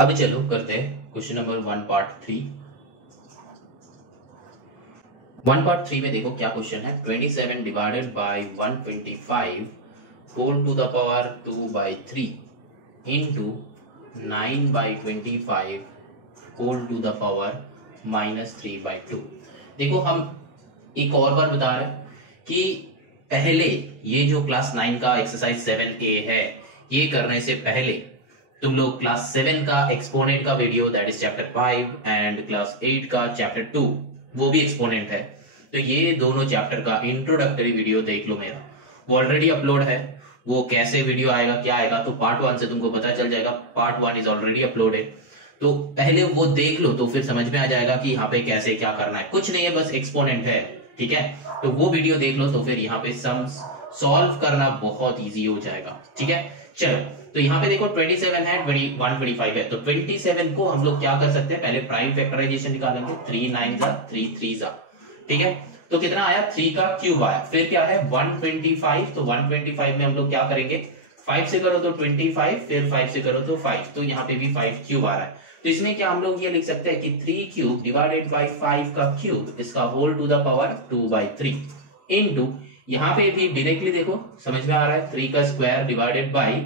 अब चलो करते हैं क्वेश्चन नंबर 1 पार्ट 3। 1 पार्ट 3 में देखो क्या क्वेश्चन है। 27 divided by 125 whole to the power 2 by 3 into 9 by 25 whole to the power -3/2। देखो हम एक और बार बता रहे हैं कि पहले ये जो क्लास 9 का एक्सरसाइज 7A है, ये करने से पहले तुम लोग क्लास 7 का एक्सपोनेंट का video that is chapter 5 and class 8 का चैप्टर 2 वो भी एक्सपोनेंट है, तो ये दोनों चैप्टर का इंट्रोडक्टरी वीडियो देख लो मेरा, वो ऑलरेडी अपलोड है। वो कैसे वीडियो आएगा क्या आएगा तो पार्ट 1 से तुमको पता चल जाएगा। पार्ट 1 इज ऑलरेडी अपलोडेड, तो पहले वो देख लो तो फिर समझ में आ जाएगा कि यहाँ पे कैसे क्या करना है। कुछ नहीं है, बस एक्सपोनेंट है, ठीक है। तो वो वीडियो देख लो तो फिर यहाँ पे सम्स सॉल्व करना बहुत इजी हो जाएगा, ठीक है। चलो तो यहाँ पे देखो 27 है, 125 है, तो 27 को हम लोग क्या कर सकते हैं, पहले प्राइम फैक्टराइजेशन निकालेंगे। 3 9 जा 3 3 जा, ठीक है। तो कितना आया, 3 का क्यूब आया। फिर क्या है 125, तो 125 में हम लोग क्या करेंगे, 5 से करो तो 25, फिर 5 से करो तो 5, तो यहाँ पे भी 5 क्यूब आ रहा है। तो इसमें क्या हम लोग ये लिख सकते हैं कि 3 क्यूब डिवाइडेड बाई 5 का क्यूब, इसका whole to the power 2/3 into, यहाँ पे भी डायरेक्टली देखो समझ में आ रहा है, 3 का स्क्वायर डिवाइडेड बाई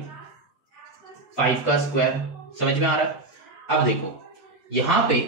5 का स्क्वायर, समझ में आ रहा है। अब देखो यहां पे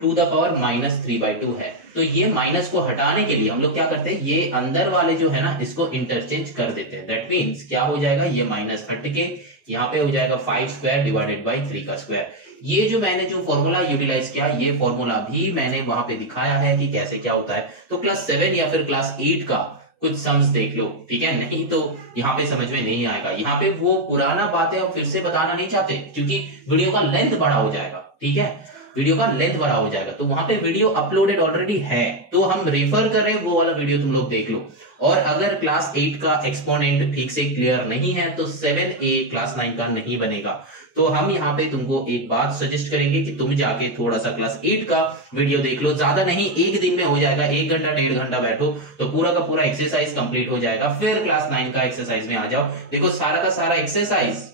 टू द पावर -3/2 है, तो ये माइनस को हटाने के लिए हम लोग क्या करते हैं, ये अंदर वाले जो है ना इसको इंटरचेंज कर देते हैं। दैट मीन्स क्या हो जाएगा, ये माइनस हट के यहाँ पे हो जाएगा 5 स्क्वायर डिवाइडेड बाई 3 का स्क्वायर। ये जो मैंने जो फॉर्मूला यूटिलाइज किया, ये फॉर्मूला भी मैंने वहां पे दिखाया है कि कैसे क्या होता है। तो क्लास 7 या फिर क्लास 8 का कुछ सम्स देख लो, ठीक है, नहीं तो यहाँ पे समझ में नहीं आएगा। यहाँ पे वो पुराना बातें हम फिर से बताना नहीं चाहते क्योंकि वीडियो का लेंथ बड़ा हो जाएगा, ठीक है, वीडियो का लेंथ बड़ा हो जाएगा। तो वहां पे वीडियो अपलोडेड ऑलरेडी है, तो हम रेफर कर रहे हैं, वो वाला वीडियो तुम लोग देख लो। और अगर क्लास 8 का एक्सपोनेंट ठीक से क्लियर नहीं है तो 7A क्लास 9 का नहीं बनेगा। तो हम यहाँ पे तुमको एक बात सजेस्ट करेंगे कि तुम जाके थोड़ा सा क्लास 8 का वीडियो देख लो, ज्यादा नहीं, एक दिन में हो जाएगा, 1 घंटा 1.5 घंटा बैठो तो पूरा का पूरा एक्सरसाइज कंप्लीट हो जाएगा। फिर क्लास 9 का एक्सरसाइज में आ जाओ। देखो सारा का सारा एक्सरसाइज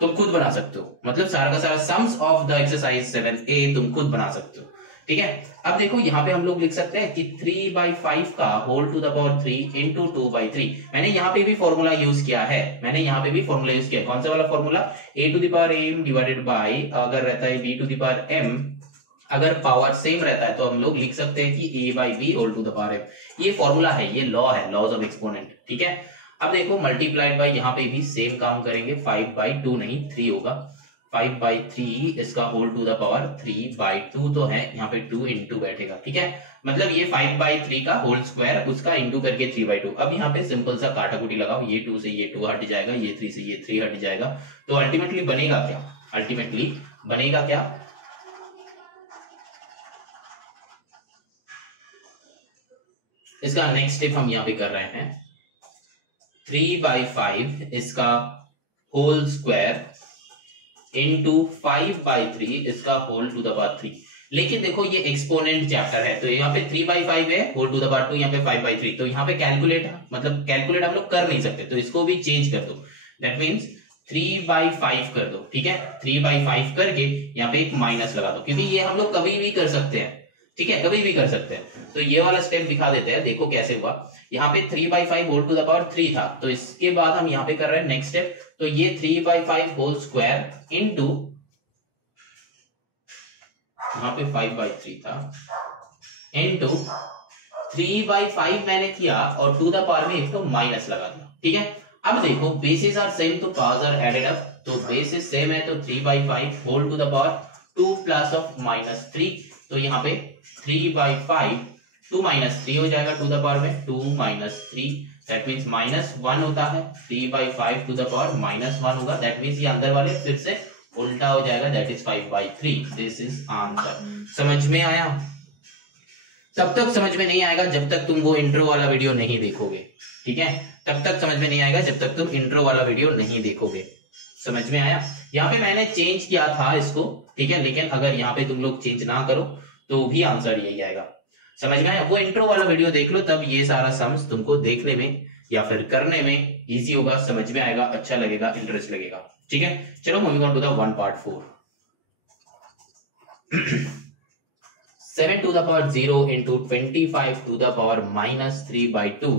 तुम खुद बना सकते हो, मतलब सारा का सारा sums of the exercise 7A तुम खुद बना सकते हो, ठीक है। अब देखो यहाँ पे हम लोग लिख सकते हैं कि 3/5 का whole to the power 3 into 2/3। मैंने यहाँ पे भी फॉर्मूला यूज किया है, कौन सा वाला formula, a to the power m divided by, अगर रहता है b to the power m, अगर पावर सेम रहता है तो हम लोग लिख सकते हैं कि a/b whole to the power m। ये फॉर्मूला है, ये लॉ है, लॉज ऑफ एक्सपोनेंट, ठीक है। अब देखो मल्टीप्लाइड बाई, यहाँ पे भी सेम काम करेंगे, 5/2 नहीं 3 होगा, 5/3 इसका होल टू द पावर 3/2 तो है, यहाँ पे 2 इंटू बैठेगा, ठीक है। मतलब ये 5/3 का होल स्क्वायर, उसका इंटू करके 3/2। अब यहाँ पे सिंपल सा काटाकुटी लगाओ, ये 2 से ये 2 हट जाएगा, ये 3 से ये 3 हट जाएगा, तो अल्टीमेटली बनेगा क्या, इसका नेक्स्ट स्टेप हम यहाँ पे कर रहे हैं, 3/5 इसका होल स्क्वायर इंटू 5/3 इसका होल टू द पावर 3। लेकिन देखो ये एक्सपोनेंट चैप्टर है, तो यहाँ पे 3/5 है, होल टू द पावर 2, यहाँ पे 5/3, तो यहाँ पे कैलकुलेट हम लोग कर नहीं सकते, तो इसको भी चेंज कर दो। दैट मीन्स 3/5 कर दो, ठीक है। 3/5 करके यहाँ पे एक माइनस लगा दो, क्योंकि ये हम लोग कभी भी कर सकते हैं, ठीक है, कभी भी कर सकते हैं। तो ये वाला स्टेप दिखा देते हैं, देखो कैसे हुआ। यहाँ पे 3/5 होल टू द पावर 3 था, तो इसके बाद हम यहाँ पे कर रहे हैं नेक्स्ट स्टेप, तो ये 3/5 होल स्क्वायर इंटू, यहाँ पे 5/3 था, इंटू 3/5 मैंने किया और टू द पावर में एक तो माइनस लगा दिया, ठीक है। अब देखो बेसिस आर सेम तो पावर्स आर एडेड अप, तो बेसिस सेम है तो 3/5 whole to the power 2 plus of -3, तो यहाँ पे 3/5 2 - 3 हो जाएगा टू द पावर में, 2 - 3 दैट मींस -1 होता है, 3/5 टू द पावर -1 होगा, दैट मींस ये अंदर वाले फिर से उल्टा हो जाएगा, that is 5/3। This is answer. समझ में आया? तब तक समझ में नहीं आएगा जब तक तुम वो इंट्रो वाला वीडियो नहीं देखोगे, ठीक है, तब तक समझ में नहीं आएगा जब तक तुम इंट्रो वाला वीडियो नहीं देखोगे। समझ में आया? यहाँ पे मैंने चेंज किया था इसको, ठीक है, लेकिन अगर यहाँ पे तुम लोग चेंज ना करो तो भी आंसर यही आएगा। समझ में आया? वो इंट्रो वाला वीडियो देख लो, तब ये सारा सम्स तुमको देखने में या फिर करने में इजी होगा, समझ में आएगा, अच्छा लगेगा, इंटरेस्ट लगेगा। ठीक है, चलो moving on to the 1 part 4। 7 to the power 0 into 25 to the power minus 3 by 2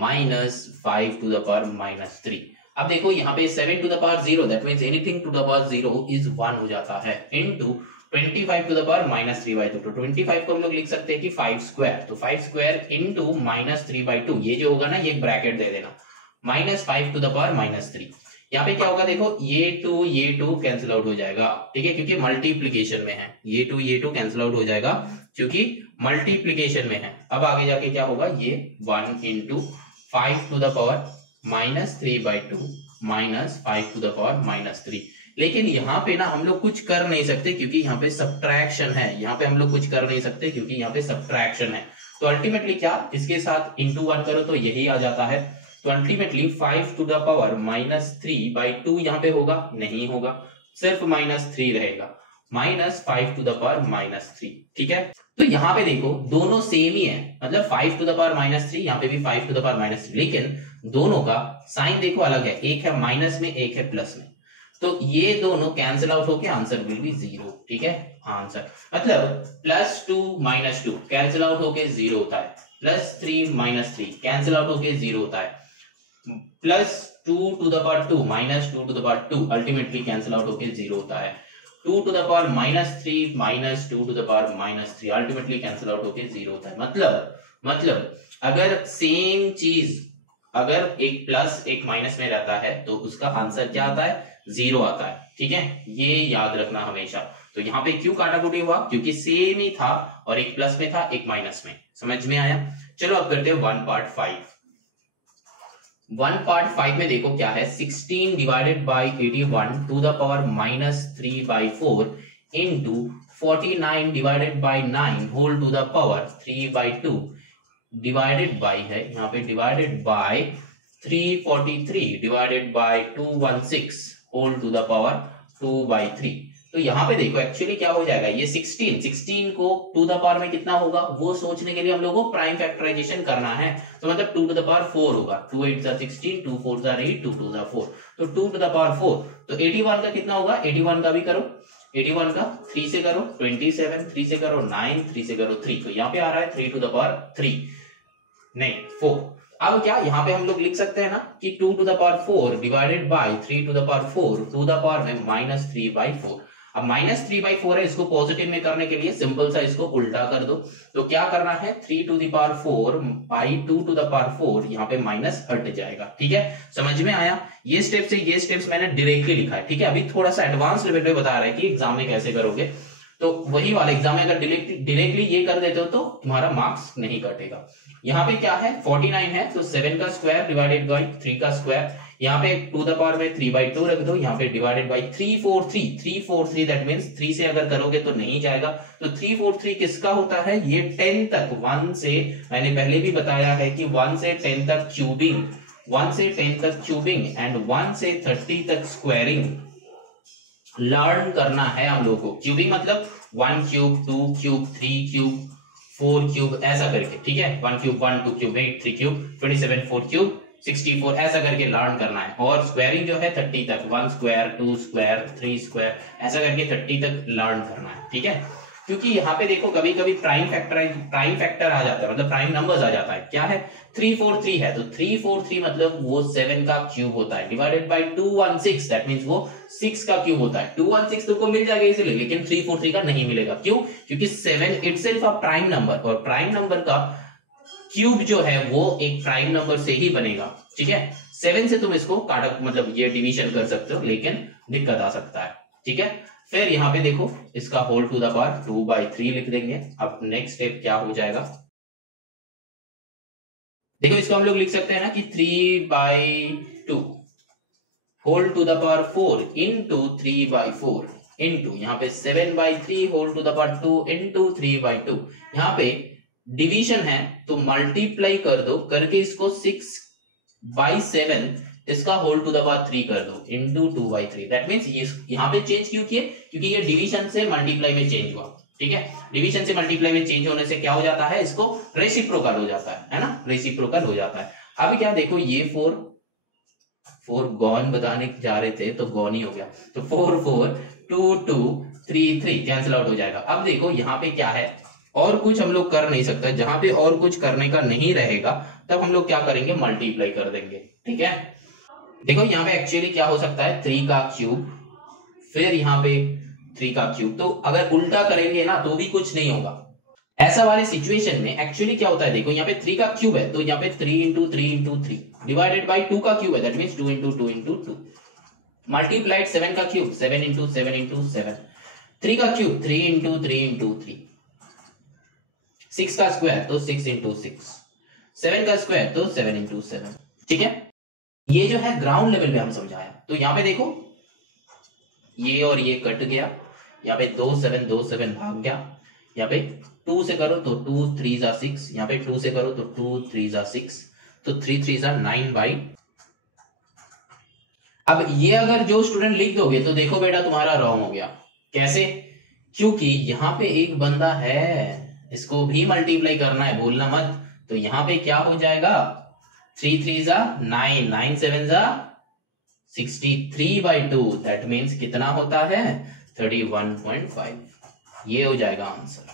minus 5 to the power minus 3। अब देखो यहाँ पे 7 to the power 0 that means anything to the power 0 is 1 हो जाता है, into 25 to the power minus 3 by 2। तो 25 को हम लोग लिख सकते हैं कि 5 स्क्वायर, तो 5 स्क्वायर into minus 3 by 2, ये जो होगा ना ये ब्रैकेट दे देना, minus 5 to the power minus 3। यहाँ पे क्या होगा देखो, ये टू कैंसिल आउट हो जाएगा, ठीक है, क्योंकि मल्टीप्लीकेशन में है, ये टू कैंसिल आउट हो जाएगा क्योंकि मल्टीप्लीकेशन में है। अब आगे जाके क्या होगा, ये 1 into 5 to the power minus 3 by 2 minus 5 to the power minus 3। लेकिन यहाँ पे ना हम लोग कुछ कर नहीं सकते क्योंकि यहाँ पे सब्ट्रैक्शन है, यहाँ पे हम लोग कुछ कर नहीं सकते क्योंकि यहाँ पे सब्ट्रैक्शन है। तो अल्टीमेटली क्या, इसके साथ इंटू 1 करो तो यही आ जाता है। तो ultimately 5 to the power minus 3 by 2 यहाँ पे होगा, नहीं होगा, सिर्फ minus 3 रहेगा, minus 5 to the power minus 3, ठीक है। तो यहाँ पे देखो दोनों सेम ही है, मतलब 5 to the power minus 3, यहाँ पे भी 5 to the power minus 3, लेकिन दोनों का साइन देखो अलग है, एक है माइनस में एक है प्लस में, तो ये दोनों कैंसिल आउट होके आंसर विल बी 0, ठीक है। आंसर मतलब +2 - 2 कैंसिल आउट होके 0 होता है, +3 - 3 कैंसिल आउट होके 0 होता है, +2 to the power 2 - 2 to the power 2 ultimately cancel out होके 0 होता है, 2 to the power -3 - 2 to the power -3 ultimately cancel out होके 0 होता है। मतलब अगर सेम चीज अगर एक प्लस एक माइनस में रहता है तो उसका आंसर क्या आता है, 0 आता है, ठीक है, ये याद रखना हमेशा। तो यहाँ पे क्यों काटाकुटी हुआ, क्योंकि सेम ही था और एक प्लस में था एक माइनस में, समझ में आया। चलो अब करते हैं 1 पार्ट 5। 1 पार्ट 5 में देखो क्या है, 16 divided by 81 to the power -3 by 4 into 49 divided by 9 whole to the power 3 by 2 divided by है, यहाँ पे divided by 343 divided by 216 whole to the power 2 by 3। तो यहाँ पे देखो एक्चुअली क्या हो जाएगा, ये 16 को टू द पावर में कितना होगा वो सोचने के लिए हम लोगों को प्राइम फैक्टराइजेशन करना है। तो मतलब 2 to the power 4 होगा, 2 8 16, 2 4 8, 2 2 4, तो 2 to the power 4। तो 81 का कितना होगा, 81 का भी करो, 81 का 3 से करो 27, 3 से करो 9, 3 से करो 3, तो यहाँ पे आ रहा है 3 to the power 3 नहीं 4। अब क्या यहाँ पे हम लोग लिख सकते हैं ना कि 2 to the power 4 divided by 3 to the power 4 to the power में -3 by 4। अब -3 by 4 है, इसको पॉजिटिव में करने के लिए सिंपल सा इसको उल्टा कर दो। तो क्या करना है, 3 to the power 4 by 2 to the power 4, यहाँ पे माइनस हट जाएगा, ठीक है, समझ में आया। ये स्टेप से ये स्टेप्स मैंने डायरेक्टली लिखा है, ठीक है, अभी थोड़ा सा एडवांस लेवल पे बता रहा है कि एग्जाम में कैसे करोगे। तो वही वाला एग्जाम में अगर डायरेक्टली ये कर देते हो तो तुम्हारा मार्क्स नहीं कटेगा। यहाँ पे क्या है 49 है, तो 7 का स्क्वायर डिवाइडेड बाई 3 का स्क्वायर, यहाँ पे टू द पावर में 3 by 2 रख दो, यहाँ पे डिवाइडेड बाई 343 दैट मींस 3 से अगर करोगे तो नहीं जाएगा। तो 343 किसका होता है, ये 10 तक 1 से, मैंने पहले भी बताया है कि 1 से 10 तक क्यूबिंग, 1 से 10 तक क्यूबिंग एंड 1 से 30 तक स्क्वायरिंग लर्न करना है हम लोगों को। क्यूबिंग मतलब 1 क्यूब 2 क्यूब 3 क्यूब 4 क्यूब ऐसा करके, ठीक है, 1 क्यूब 1 2 क्यूब 8 3 क्यूब 27 4 क्यूब 64 ऐसा करके लर्न करना है। और स्क्वायरिंग जो है 30 तक, 1 स्क्वायर 2 स्क्वायर 3 स्क्वायर ऐसा करके 30 तक लर्न करना है, ठीक है। क्योंकि यहाँ पे देखो कभी कभी प्राइम फैक्टर आ जाता है, मतलब प्राइम नंबर्स आ जाता है। क्या है 343 है, तो 343 मतलब वो 7 का क्यूब होता है, डिवाइडेड बाय 216 दैट मींस वो 6 का क्यूब होता है। 216 तुमको मिल जाएगा इजीली, लेकिन 343 का नहीं मिलेगा। क्यों, क्योंकि 7 इटसेल्फ अ प्राइम नंबर, और प्राइम नंबर का क्यूब जो है वो एक प्राइम नंबर से ही बनेगा, ठीक है। 7 से तुम इसको काट मतलब ये डिवीजन कर सकते हो, लेकिन दिक्कत आ सकता है, ठीक है। फिर यहाँ पे देखो इसका whole to the power 2 by 3 लिख देंगे। अब नेक्स्ट स्टेप क्या हो जाएगा, देखो इसको हम लोग लिख सकते हैं ना कि 3 by 2 whole to the power 4 into 3 by 4 into यहाँ पे 7 by 3 whole to the power 2 into 3 by 2। यहाँ पे डिवीजन है तो मल्टीप्लाई कर दो, करके इसको 6 by 7 इसका होल टू द पावर 3 कर दो इंटू 2 by 3। दैट मींस यहाँ पे चेंज क्यों किए, क्योंकि ये डिवीजन से मल्टीप्लाई में चेंज हुआ, ठीक है। डिवीजन से मल्टीप्लाई में चेंज होने से क्या हो जाता है, इसको रेसिप्रोकल हो जाता है ना, रेसिप्रोकल हो जाता है। अब क्या देखो ये 4 4 गॉन बताने जा रहे थे तो गॉन ही हो गया, तो 4 4 2 2 3 3 कैंसिल आउट हो जाएगा। अब देखो यहाँ पे क्या है, और कुछ हम लोग कर नहीं सकते, जहां पे और कुछ करने का नहीं रहेगा तब हम लोग क्या करेंगे, मल्टीप्लाई कर देंगे। ठीक है, देखो यहाँ पे एक्चुअली क्या हो सकता है, 3 का क्यूब फिर यहाँ पे 3 का क्यूब, तो अगर उल्टा करेंगे ना तो भी कुछ नहीं होगा। ऐसा वाले सिचुएशन में एक्चुअली क्या होता है, देखो यहाँ पे 3 का क्यूब है तो यहाँ पे 3 इंटू 3 इंटू 3 डिवाइडेड बाई 2 का क्यूब है, that means 2 into 2 into 2 multiplied 7 का क्यूब 7 इंटू 7 इंटू 7, 3 का क्यूब 3 इंटू 3 इंटू 3, 6 का स्क्वायर तो 6 इंटू 6, 7 का स्क्वायर तो 7 इंटू 7। ठीक है, ये जो है ग्राउंड लेवल पे हम समझाया। तो यहाँ पे देखो ये और ये कट गया, यहाँ पे 2 7 2 7 भाग गया, यहाँ पे 2 से करो तो 2 3 जा 6, यहाँ पे 2 से करो तो 2 3 जा 6, तो 3 3 जा 9 बाई। अब ये अगर जो स्टूडेंट लिख दोगे तो देखो बेटा तुम्हारा रॉन्ग हो गया। कैसे? क्योंकि यहाँ पे एक बंदा है, इसको भी मल्टीप्लाई करना है, भूलना मत। तो यहाँ पे क्या हो जाएगा, 3 3 जा 9, 9 7 जा 63/2, दैट मीन्स कितना होता है 31.5। ये हो जाएगा आंसर।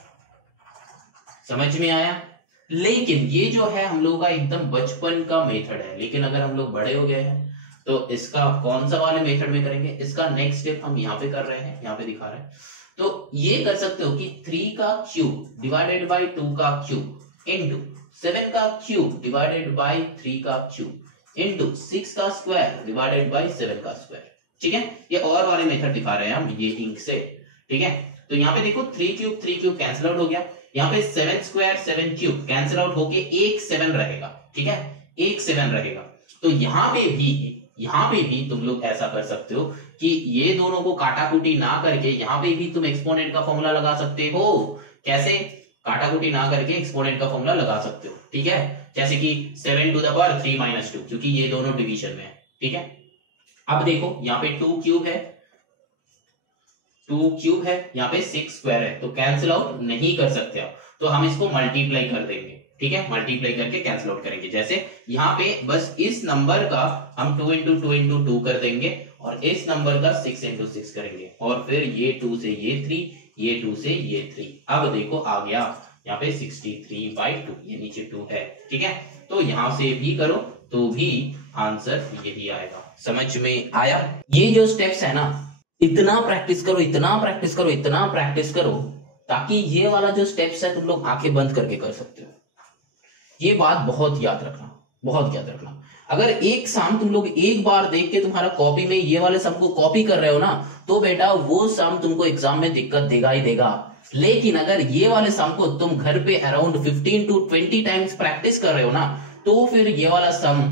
समझ में आया? लेकिन ये जो है हम लोगों का एकदम बचपन का मेथड है, लेकिन अगर हम लोग बड़े हो गए हैं तो इसका कौन सा वाले मेथड में करेंगे, इसका नेक्स्ट स्टेप हम यहाँ पे कर रहे हैं, यहाँ पे दिखा रहे हैं। तो ये कर सकते हो कि 3 का क्यूब डिवाइडेड बाई 2 का क्यूब इंटू 7 का क्यूब डिवाइडेड बाई 3 का क्यूब इंटू 6 का स्क्वायर डिवाइडेड बाई 7 का स्क्वायर। ठीक है, ये और वाले मेथड दिखा रहे हैं हम ये इंक से। ठीक है, तो यहाँ पे देखो 3 क्यूब कैंसिल आउट हो गया, यहाँ पे 7 स्क्वायर 7 क्यूब कैंसिल आउट होके एक 7 रहेगा। ठीक है, एक 7 रहेगा। तो यहाँ पे भी तुम लोग ऐसा कर सकते हो कि ये दोनों को काटाकुटी ना करके यहाँ पे भी तुम एक्सपोनेंट का फॉर्मूला लगा सकते हो। कैसे? काटाकुटी ना करके एक्सपोनेंट का फॉर्मूला लगा सकते हो। ठीक है, जैसे कि 7 टू द पावर 3 - 2, क्योंकि ये दोनों डिवीजन में है। ठीक है, अब देखो यहाँ पे 2 क्यूब है, 2 क्यूब है, यहाँ पे 6 स्क्वायर है, तो कैंसिल आउट नहीं कर सकते आप, तो हम इसको मल्टीप्लाई कर देंगे। ठीक है, मल्टीप्लाई करके कैंसिल आउट करेंगे। जैसे यहाँ पे बस इस नंबर का हम 2 इंटू 2 इंटू 2 कर देंगे और इस नंबर का 6 इंटू 6 करेंगे, और फिर ये 2 से ये 3, ये 2 से ये 3। अब देखो आ गया यहाँ पे 63/2, ये नीचे 2 है। ठीक है, तो यहाँ से भी करो तो भी आंसर यही आएगा। समझ में आया? ये जो स्टेप्स है ना, इतना प्रैक्टिस करो, इतना प्रैक्टिस करो, इतना प्रैक्टिस करो, ताकि ये वाला जो स्टेप्स है तुम लोग आंखें बंद करके कर सकते हो। ये बात बहुत याद रखना, बहुत याद रखना। अगर एक सम तुम लोग एक बार देख के तुम्हारा कॉपी में ये वाले सम को कॉपी कर रहे हो ना, तो बेटा वो सम तुमको एग्जाम में दिक्कत देगा ही देगा। लेकिन अगर ये वाले सम को तुम घर पे अराउंड 15 to 20 टाइम्स प्रैक्टिस कर रहे हो ना, तो फिर ये वाला सम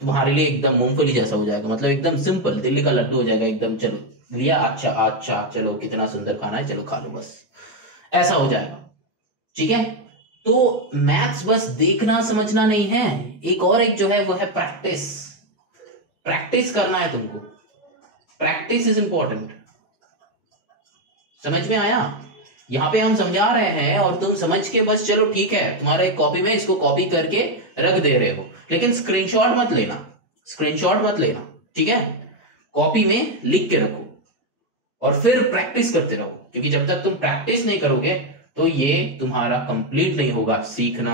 तुम्हारे लिए एकदम मूंगफली जैसा हो जाएगा, मतलब एकदम सिंपल, दिल्ली का लड्डू हो जाएगा एकदम। चलो लिया, अच्छा अच्छा, चलो कितना सुंदर खाना है, चलो खा लो, बस ऐसा हो जाएगा। ठीक है, तो मैथ्स बस देखना समझना नहीं है, एक और एक जो है वो है प्रैक्टिस। प्रैक्टिस करना है तुमको, प्रैक्टिस इज इंपॉर्टेंट। समझ में आया? यहां पे हम समझा रहे हैं और तुम समझ के बस चलो ठीक है, तुम्हारे कॉपी में इसको कॉपी करके रख दे रहे हो, लेकिन स्क्रीनशॉट मत लेना, स्क्रीनशॉट मत लेना। ठीक है, कॉपी में लिख के रखो और फिर प्रैक्टिस करते रहो, क्योंकि जब तक तुम प्रैक्टिस नहीं करोगे तो ये तुम्हारा कंप्लीट नहीं होगा सीखना।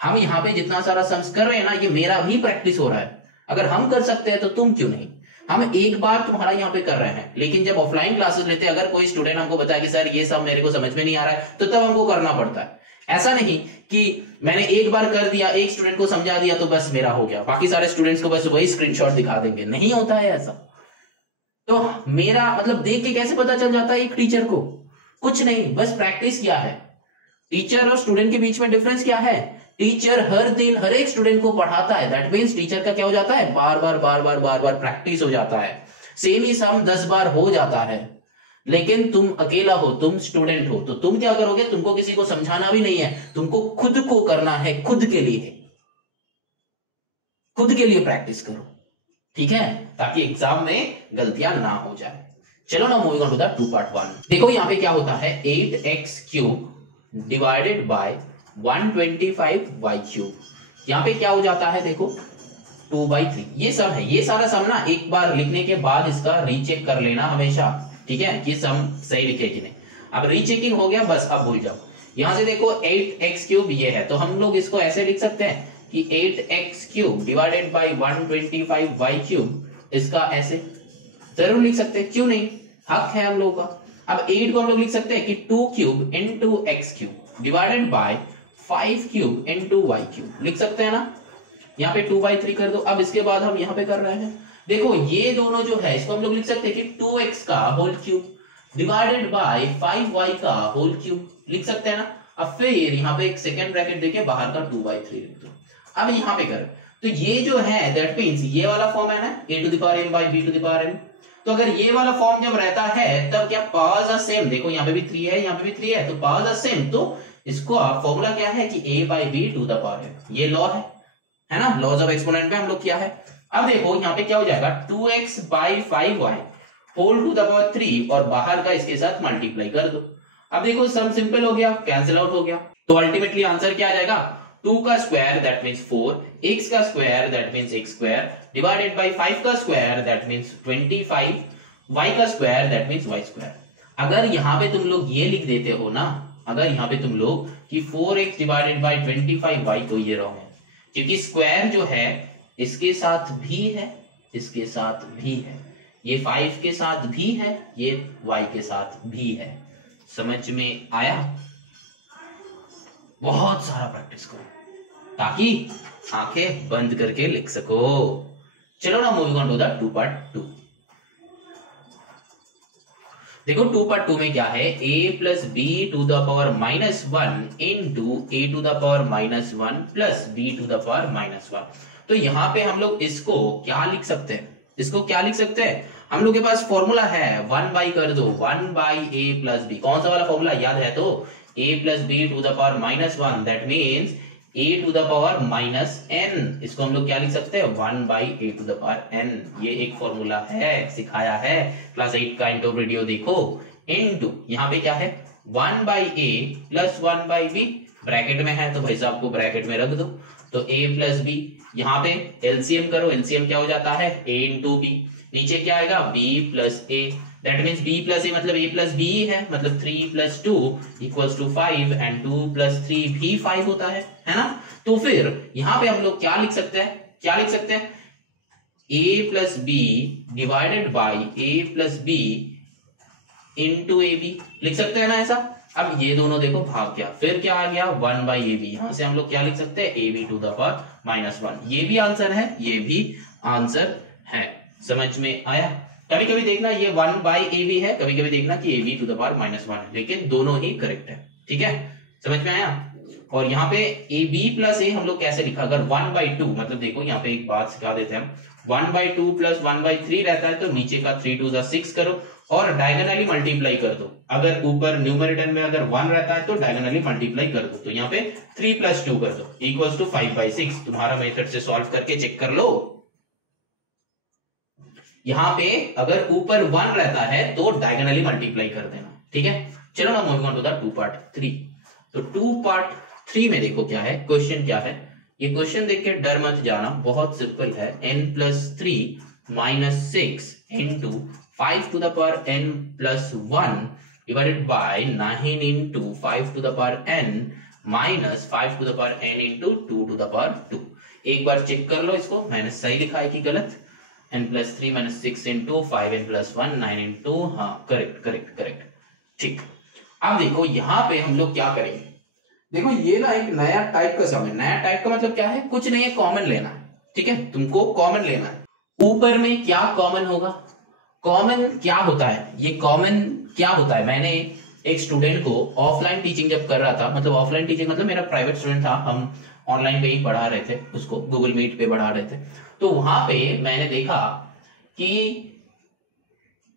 हम यहाँ पे जितना सारा सम्स कर रहे हैं ना, ये मेरा भी प्रैक्टिस हो रहा है। अगर हम कर सकते हैं तो तुम क्यों नहीं? हम एक बार तुम्हारा यहाँ पे कर रहे हैं, लेकिन जब ऑफलाइन क्लासेस लेते हैं, अगर कोई स्टूडेंट हमको बताया कि सर ये सब मेरे को समझ में नहीं आ रहा है, तो तब हमको करना पड़ता है। ऐसा नहीं कि मैंने एक बार कर दिया, एक स्टूडेंट को समझा दिया तो बस मेरा हो गया, बाकी सारे स्टूडेंट्स को बस वही स्क्रीनशॉट दिखा देंगे। नहीं होता है ऐसा। तो मेरा मतलब देख के कैसे पता चल जाता है एक टीचर को? कुछ नहीं, बस प्रैक्टिस किया है। टीचर और स्टूडेंट के बीच में डिफरेंस क्या है? टीचर हर दिन हर एक स्टूडेंट को पढ़ाता है, दैट मींस टीचर का क्या हो जाता है, बार बार प्रैक्टिस हो जाता है। सेम ही सम 10 बार हो जाता है। लेकिन तुम अकेला हो, तुम स्टूडेंट हो, तो तुम क्या करोगे? तुमको किसी को समझाना भी नहीं है, तुमको खुद को करना है, खुद के लिए, खुद के लिए प्रैक्टिस करो। ठीक है, ताकि एग्जाम में गलतियां ना हो जाए। चलो ना moving on to the 2 part 1। देखो यहाँ पे क्या होता है, 8x³ डिवाइडेड बाय 125y³। यहाँ पे क्या हो जाता है, देखो 2/3 ये सम है। ये सारा सम ना एक बार लिखने के बाद इसका रीचेक कर लेना हमेशा, ठीक है, कि सम सही लिखे कि नहीं। अब रीचेकिंग हो गया, बस अब भूल जाओ। यहां से देखो 8x³ ये है, तो हम लोग इसको ऐसे लिख सकते हैं कि 8x³ डिवाइडेड बाई 125y³, इसका ऐसे जरूर लिख सकते हैं, क्यों नहीं, हक है हम लोगों का। अब 8 को हम लोग लिख सकते हैं कि 2³ into x³ divided by 5³ into y³, लिख सकते हैं ना। यहाँ पे 2/3 कर दो। अब इसके बाद हम यहाँ पे कर रहे हैं, देखो ये दोनों जो है इसको हम लोग लिख सकते हैं कि 2x का whole cube divided by 5y का होल क्यूब, लिख सकते हैं ना। अब फिर यहाँ पे एक सेकेंड ब्रैकेट देके बाहर का 2/3 लिख दो। अब यहाँ पे कर, तो ये जो है दैट मींस ये वाला फॉर्म है ना, a⁴m/b⁴m। तो अगर ये वाला फॉर्म जब रहता है तब क्या पावर्स आर सेम, देखो यहाँ पे भी 3 है, यहाँ पे भी 3 है, तो पावर्स आर सेम, तो इसको फॉर्मूला क्या है कि a/b⁴m, ये लॉ है ना, लॉज ऑफ एक्सपोनेंट में हम लोग किया है। अब देखो यहाँ पे क्या हो जाएगा 2x/5y whole to the power 3 और बाहर का इसके साथ मल्टीप्लाई कर दो। अब देखो सम सिंपल हो गया, कैंसिल आउट हो गया, तो अल्टीमेटली आंसर क्या आ जाएगा 2 का स्क्वायर दैट मींस 4, x का square that means x² divided by 5 का स्क्वायर दैट मींस 25, y का स्क्वायर दैट मींस y²। अगर यहाँ पे तुम लोग ये लिख देते हो ना, अगर यहाँ पे तुम लोग कि 4x डिवाइडेड बाय 25y, तो ये रॉन्ग है, क्योंकि स्क्वायर जो है इसके साथ भी है, इसके साथ भी है, ये 5 के साथ भी है, ये y के साथ भी है। समझ में आया? बहुत सारा प्रैक्टिस करो ताकि आंखें बंद करके लिख सको। चलो ना मूविंग ऑन टू द 2/2। देखो 2/2 में क्या है, a+b⁻⁻1 into a⁻⁻1 plus b⁻⁻1। तो यहां पे हम लोग इसको क्या लिख सकते हैं, इसको क्या लिख सकते हैं, हम लोग के पास फॉर्मूला है 1 कर दो 1/a+b। कौन सा वाला फॉर्मूला याद है तो a+b⁻⁻1 दैट मींस a⁻⁻n। इसको हम लोग क्या लिख सकते हैं 1/a⁻n। ये एक फॉर्मूला है, सिखाया है क्लास 8 का इंट्रो वीडियो देखो। इनटू यहाँ पे क्या है 1/a + 1/b, ब्रैकेट में है तो भाई साहब को ब्रैकेट में रख दो। तो a + b, यहाँ पे एलसीएम करो, एलसीएम क्या हो जाता है a × b, नीचे क्या आएगा b + a, that means b + a मतलब a + b है, मतलब 3 + 2 = 5 एंड 2 + 3 भी 5 होता है ना। तो फिर यहाँ पे हम लोग क्या लिख सकते हैं, क्या लिख सकते हैं a + b divided by a + b into ab, लिख सकते हैं ना ऐसा। अब ये दोनों देखो भाग गया, फिर क्या आ गया 1/ab, यहां से हम लोग क्या लिख सकते हैं ab⁻⁻1। ये भी आंसर है, ये भी आंसर है। समझ में आया? कभी कभी देखना ये 1/ab है, कभी कभी देखना कि ab⁻⁻1 है, लेकिन दोनों ही करेक्ट है, ठीक है, समझ में आया। और यहाँ पे ab + a हम लोग कैसे लिखा, अगर 1/2 मतलब देखो यहाँ पे एक बात सिखा देते हैं हम, 1/2 + 1/3 रहता है तो नीचे का 3 × 2 = 6 करो और डायगोनली मल्टीप्लाई कर दो। अगर ऊपर न्यूमरेटर में अगर 1 रहता है तो डायगोनली मल्टीप्लाई कर दो, तो यहाँ पे 3 + 2 कर दो = 5/6। तुम्हारा मेथड से सॉल्व करके चेक कर लो। यहाँ पे अगर ऊपर 1 रहता है तो डायगोनली मल्टीप्लाई कर देना, ठीक है। चलो ना मूविंग ऑन टू द 2/3। तो 2/3 में देखो क्या है, क्वेश्चन क्या है, ये क्वेश्चन देख के डर मत जाना, बहुत सिंपल है। n + 3 - 6 into 5n + 1 divided by 9 into 5n minus 5n into 2²। एक बार चेक कर लो इसको, मैंने सही लिखा है कि गलत। n + 3 - 6 इंटू 5n + 1 9 इंटू, हाँ करेक्ट, ठीक। अब देखो यहाँ पे हम लोग क्या करेंगे, देखो ये ना एक नया टाइप का सम है। नया टाइप का मतलब क्या है, कुछ नहीं है, कॉमन लेना है, ठीक है, तुमको कॉमन लेना है। ऊपर में क्या कॉमन होगा, कॉमन क्या होता है, ये कॉमन क्या होता है, मैंने एक स्टूडेंट को ऑफलाइन टीचिंग जब कर रहा था, मतलब ऑफलाइन टीचिंग मतलब मेरा प्राइवेट स्टूडेंट था, हम ऑनलाइन पे ही पढ़ा रहे थे उसको, गूगल मीट पे पढ़ा रहे थे। तो वहां पे मैंने देखा कि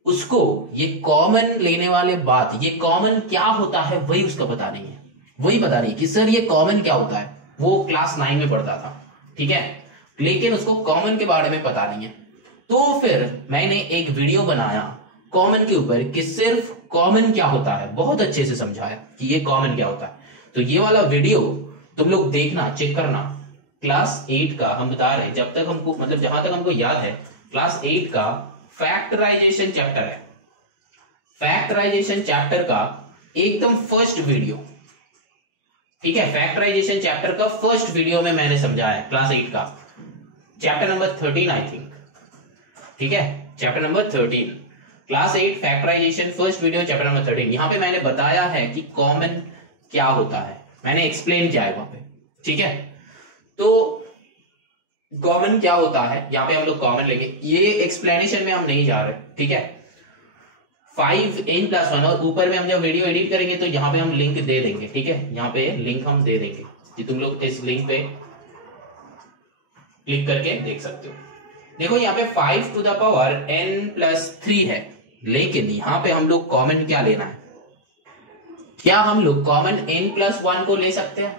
उसको ये कॉमन लेने वाले बात, ये कॉमन क्या होता है वही उसका पता नहीं है, वही पता नहीं कि सर ये कॉमन क्या होता है। वो क्लास 9 में पढ़ता था, ठीक है, लेकिन उसको कॉमन के बारे में पता नहीं है। तो फिर मैंने एक वीडियो बनाया कॉमन के ऊपर कि सिर्फ कॉमन क्या होता है, बहुत अच्छे से समझाया कि ये कॉमन क्या होता है। तो ये वाला वीडियो तुम लोग देखना, चेक करना, क्लास 8 का हम बता रहे हैं, जब तक हमको मतलब जहां तक हमको याद है क्लास 8 का फैक्टराइजेशन चैप्टर है, फैक्टराइजेशन चैप्टर का एकदम फर्स्ट वीडियो, ठीक है, फैक्टराइजेशन चैप्टर का फर्स्ट वीडियो में मैंने समझाया है क्लास 8 का चैप्टर नंबर 13 आई थिंक, ठीक है, chapter number 13 class 8 factorisation first video chapter number 13। यहां पे मैंने बताया है कि कॉमन क्या होता है, मैंने एक्सप्लेन किया है वहां पे, ठीक है। तो कॉमन क्या होता है यहां पे हम लोग कॉमन लेंगे, ये एक्सप्लेनेशन में हम नहीं जा रहे, ठीक है। 5n+1 और ऊपर में हम जब वीडियो एडिट करेंगे तो यहाँ पे हम लिंक दे देंगे, ठीक है, यहाँ पे लिंक हम दे देंगे कि तुम लोग इस लिंक पे क्लिक करके देख सकते हो। देखो यहाँ पे 5n+3 है, लेकिन यहाँ पे हम लोग कॉमन क्या लेना है, क्या हम लोग कॉमन n+1 को ले सकते हैं?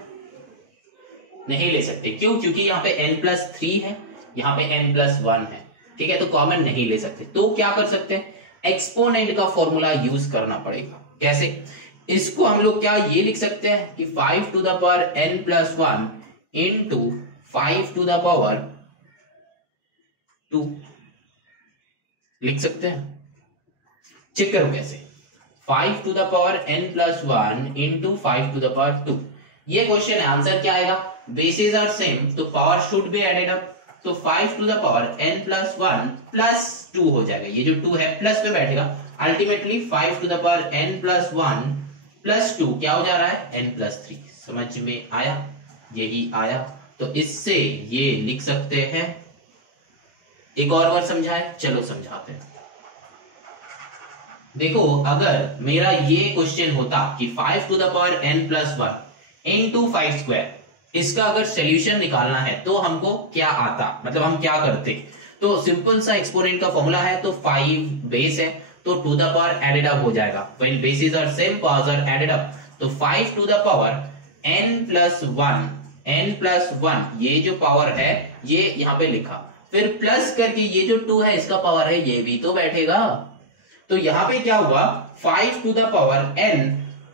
नहीं ले सकते, क्यों? क्योंकि यहाँ पे n+3 है, यहाँ पे n+1 है, ठीक है, तो कॉमन नहीं ले सकते। तो क्या कर सकते हैं, एक्सपोनेंट का फॉर्मूला यूज करना पड़ेगा। कैसे? इसको हम लोग क्या ये लिख सकते हैं कि 5n+1 इंटू 5⁻² लिख सकते हैं। चेक करो कैसे, 5n+1 इंटू 5⁻²। ये क्वेश्चन है, आंसर क्या आएगा, बेसिस आर सेम तो power should be added up, तो 5n+1 प्लस 2 हो जाएगा, ये जो 2 है प्लस में बैठेगा, अल्टीमेटली 5n+1 प्लस 2 क्या हो जा रहा है, n+3। समझ में आया? यही आया, तो इससे ये लिख सकते हैं। एक और बार समझाए, चलो समझाते हैं। देखो अगर मेरा ये क्वेश्चन होता कि 5n+1 इंटू 5², इसका अगर सॉल्यूशन निकालना है तो हमको क्या आता, मतलब हम क्या करते, तो सिंपल सा एक्सपोनेंट का फॉर्मूला है, तो 5 बेस है तो to the power added up हो जाएगा, when basis are same powers are added up, तो 5 टू द पावर n+1 ये जो पावर है ये यहाँ पे लिखा, फिर प्लस करके ये जो 2 है इसका पावर है ये भी तो बैठेगा, तो यहाँ पे क्या हुआ 5 to the power n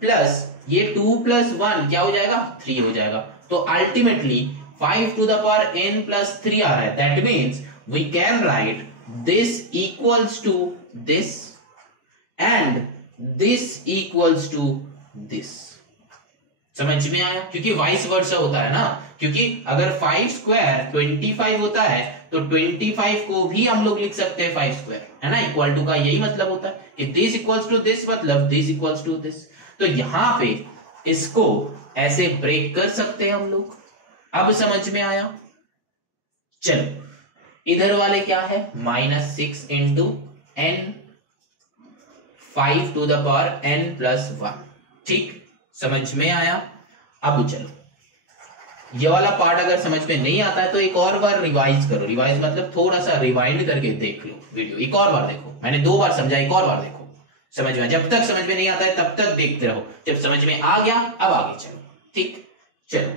plus ये 2 + 1 क्या हो जाएगा, 3 हो जाएगा, तो ultimately 5 to the power n+3 आ रहा है, that means we can write this equals to this and this equals to this. समझ में आया? क्योंकि वाइस वर्सा होता है ना, क्योंकि अगर 5² 25 होता है तो 25 को भी हम लोग लिख सकते हैं 5², है ना, इक्वल टू का यही मतलब होता है कि दिस इक्वल्स टू दिस मतलब दिस इक्वल्स टू दिस, तो यहां पे इसको ऐसे ब्रेक कर सकते हैं हम लोग। अब समझ में आया? चलो इधर वाले क्या है, -6 into n 5 to the power n+1, ठीक, समझ में आया? अब चलो ये वाला पार्ट अगर समझ में नहीं आता है तो एक और बार रिवाइज करो, रिवाइज मतलब थोड़ा सा रिवाइंड करके देख लो वीडियो, एक और बार देखो, मैंने 2 बार समझा, एक और बार देखो, समझ में, जब तक समझ में नहीं आता है तब तक देखते रहो, जब समझ में आ गया अब आगे चलो, ठीक। चलो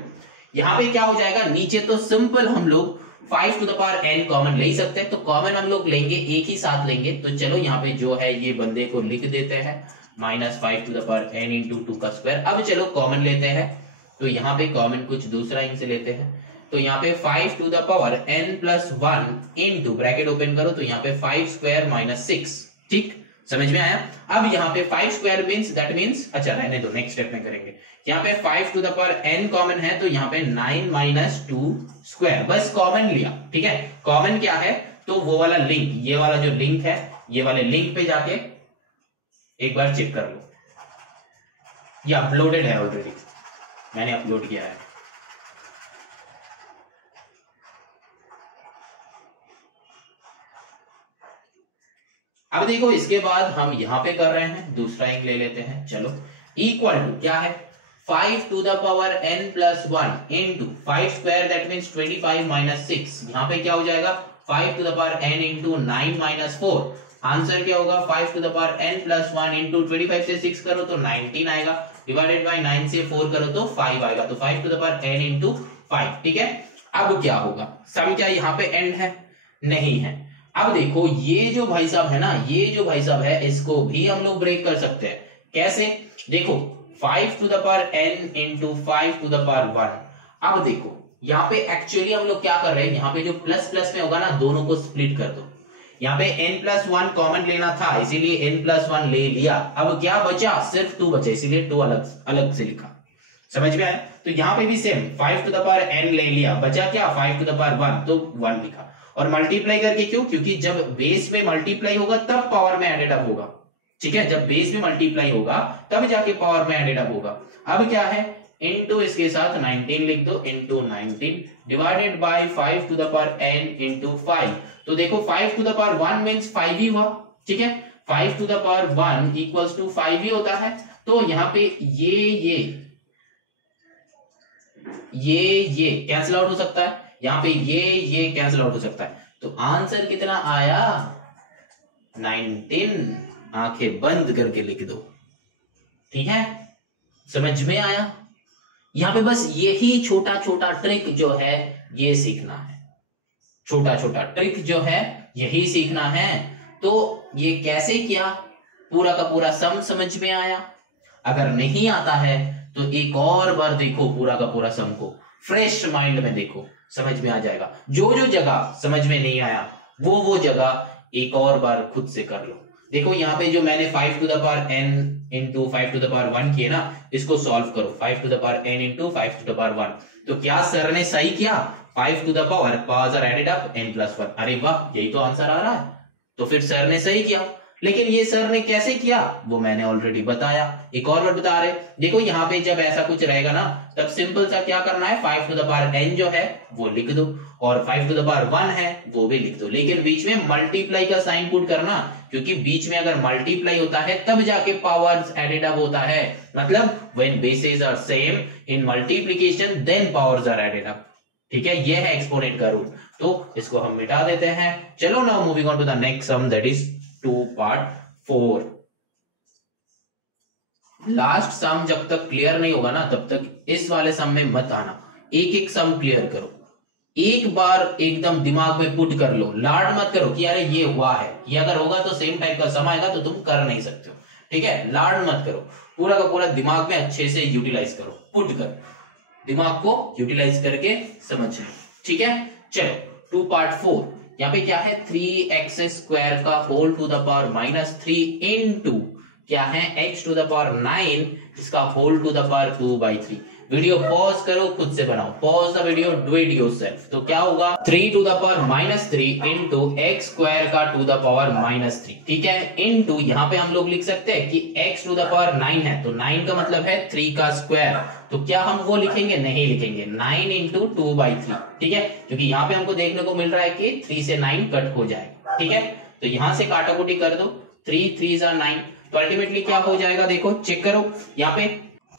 यहां पे क्या हो जाएगा, नीचे तो सिंपल हम लोग 5 to the power n common ले सकते हैं, तो कॉमन हम लोग लेंगे, एक ही साथ लेंगे, तो चलो यहाँ पे जो है ये बंदे को लिख देते हैं -5 to the power n into 2 का स्क्वायर। अब चलो कॉमन लेते हैं, तो यहाँ पे कॉमन कुछ दूसरा इनसे लेते हैं, तो यहाँ पे 5 to the power n+1 into bracket open करो, तो यहाँ पे 5² - 6, ठीक, समझ में आया? अब यहाँ पे 5² मींस दैट मींस, अच्छा रहने दो, नेक्स्ट स्टेप में करेंगे। यहाँ पे 5 to the power n common है, तो यहाँ पे 9 - 2², बस कॉमन लिया, ठीक है। कॉमन क्या है, तो वो वाला लिंक, ये वाला जो लिंक है, ये वाले लिंक पे जाके एक बार चेक कर लो, ये अपलोडेड है ऑलरेडी, मैंने अपलोड किया है। अब देखो इसके बाद हम यहां पे कर रहे हैं, दूसरा इंक ले लेते हैं, चलो इक्वल टू क्या है, 5 to the power n+1 into 5² that means 25 - 6, यहां पे क्या हो जाएगा 5 to the power n into 9 - 4, answer क्या होगा 5 to the power n+1 into 25 से 6 करो तो 19 आएगा, डिवाइडेड बाय 9 से 4 करो तो 5 आएगा, तो 5 to the power n into 5, ठीक है। अब क्या होगा, सम क्या यहाँ पे एंड है, नहीं है। अब देखो ये जो भाई साहब है ना, ये जो भाई साहब है, इसको भी हम लोग ब्रेक कर सकते हैं, कैसे, देखो 5 to the power n into 5 to the power 1, अब देखो यहाँ पे एक्चुअली हम लोग क्या कर रहे हैं, यहाँ पे जो प्लस प्लस में होगा ना दोनों को स्प्लिट कर दो। यहाँ पे n+1 कॉमन लेना था इसीलिए n+1 ले लिया। अब क्या बचा, सिर्फ 2 बचे इसीलिए 2 अलग अलग से लिखा। समझ में आया? तो यहाँ पे भी same 5 to the power n ले लिया, बचा क्या 5 टू द पावर 1 तो 1 लिखा। और मल्टीप्लाई करके क्यों, क्योंकि जब बेस में मल्टीप्लाई होगा तब पावर में एडेड अप होगा। ठीक है, जब बेस में मल्टीप्लाई होगा तब जाके पावर में एडेड अप होगा। अब क्या है, इनटू इसके साथ 19 लिख दो, into 19 divided by 5 to the power n into 5। तो देखो 5 टू द पावर 1 मींस 5 ही हुआ। ठीक है, 5 to the power 1 equals to 5 ही होता है। तो यहाँ पे ये कैंसिल आउट हो सकता है, यहाँ पे ये कैंसिल आउट हो सकता है। तो आंसर कितना आया 19। आंखें बंद करके लिख दो। ठीक है, समझ में आया? यहां पे बस यही छोटा छोटा ट्रिक जो है ये सीखना है, छोटा छोटा ट्रिक जो है यही सीखना है। तो ये कैसे किया, पूरा का पूरा सम समझ में आया? अगर नहीं आता है तो एक और बार देखो पूरा का पूरा सम को, फ्रेश माइंड में देखो, समझ में आ जाएगा। जो जो जगह समझ में नहीं आया वो जगह एक और बार खुद से कर लो। देखो यहाँ पे जो मैंने 5 to the power n into 5 to the power 1 किए ना, इसको सॉल्व करो 5 to the power n into 5 to the power 1। तो क्या सर ने सही किया, 5 to the power powers are added up n+1। अरे वाह, यही तो आंसर आ रहा है। तो फिर सर ने सही किया। लेकिन ये सर ने कैसे किया वो मैंने ऑलरेडी बताया, एक और बार बता रहे। देखो यहाँ पे जब ऐसा कुछ रहेगा ना तब सिंपल सा क्या करना है, 5 टू द पावर n जो है वो लिख दो और 5 टू द पावर 1 है वो भी लिख दो। लेकिन बीच में मल्टीप्लाई का साइन पुट करना, क्योंकि बीच में अगर मल्टीप्लाई होता है तब जाके पावर्स एडेड अप होता है। मतलब when bases are same in multiplication then powers are added up. ठीक है, ये है एक्सपोनेंट का रूल। तो इसको हम मिटा देते हैं। चलो now moving on to the next sum, that is 2 part 4। Last sum जब तक क्लियर नहीं होगा ना तब तक इस वाले सम में मत आना। एक एक सम क्लियर करो, एक बार एकदम दिमाग में पुट कर लो, लाड मत करो कि अरे ये हुआ है, ये अगर होगा तो सेम टाइप का सम आएगा तो तुम कर नहीं सकते हो। ठीक है, लाड मत करो, पूरा का पूरा दिमाग में अच्छे से यूटिलाइज करो, पुट कर दिमाग को यूटिलाइज करके समझ। ठीक है, चलो 2 पार्ट 4। यहाँ पे क्या है, 3x स्क्वायर का whole to the power -3 into क्या है x टू द पावर 9 इसका whole to the power 2/3। Video pause करो, खुद से बनाओ, pause the video, do it yourself. तो क्या होगा 3 to the power -3 into x square का टू द पावर -3। ठीक है, इनटू यहाँ पे हम लोग लिख सकते हैं कि x टू द पावर 9 है तो 9 का मतलब है 3 का स्क्वायर। तो क्या हम वो लिखेंगे, नहीं लिखेंगे, 9 इंटू 2/3। ठीक है, क्योंकि यहाँ पे हमको देखने को मिल रहा है कि 3 से 9 कट हो जाएगा। ठीक है, तो यहां से काटाकुटी कर दो, 3 3 9। तो अल्टीमेटली क्या हो जाएगा, देखो चेक करो, यहाँ पे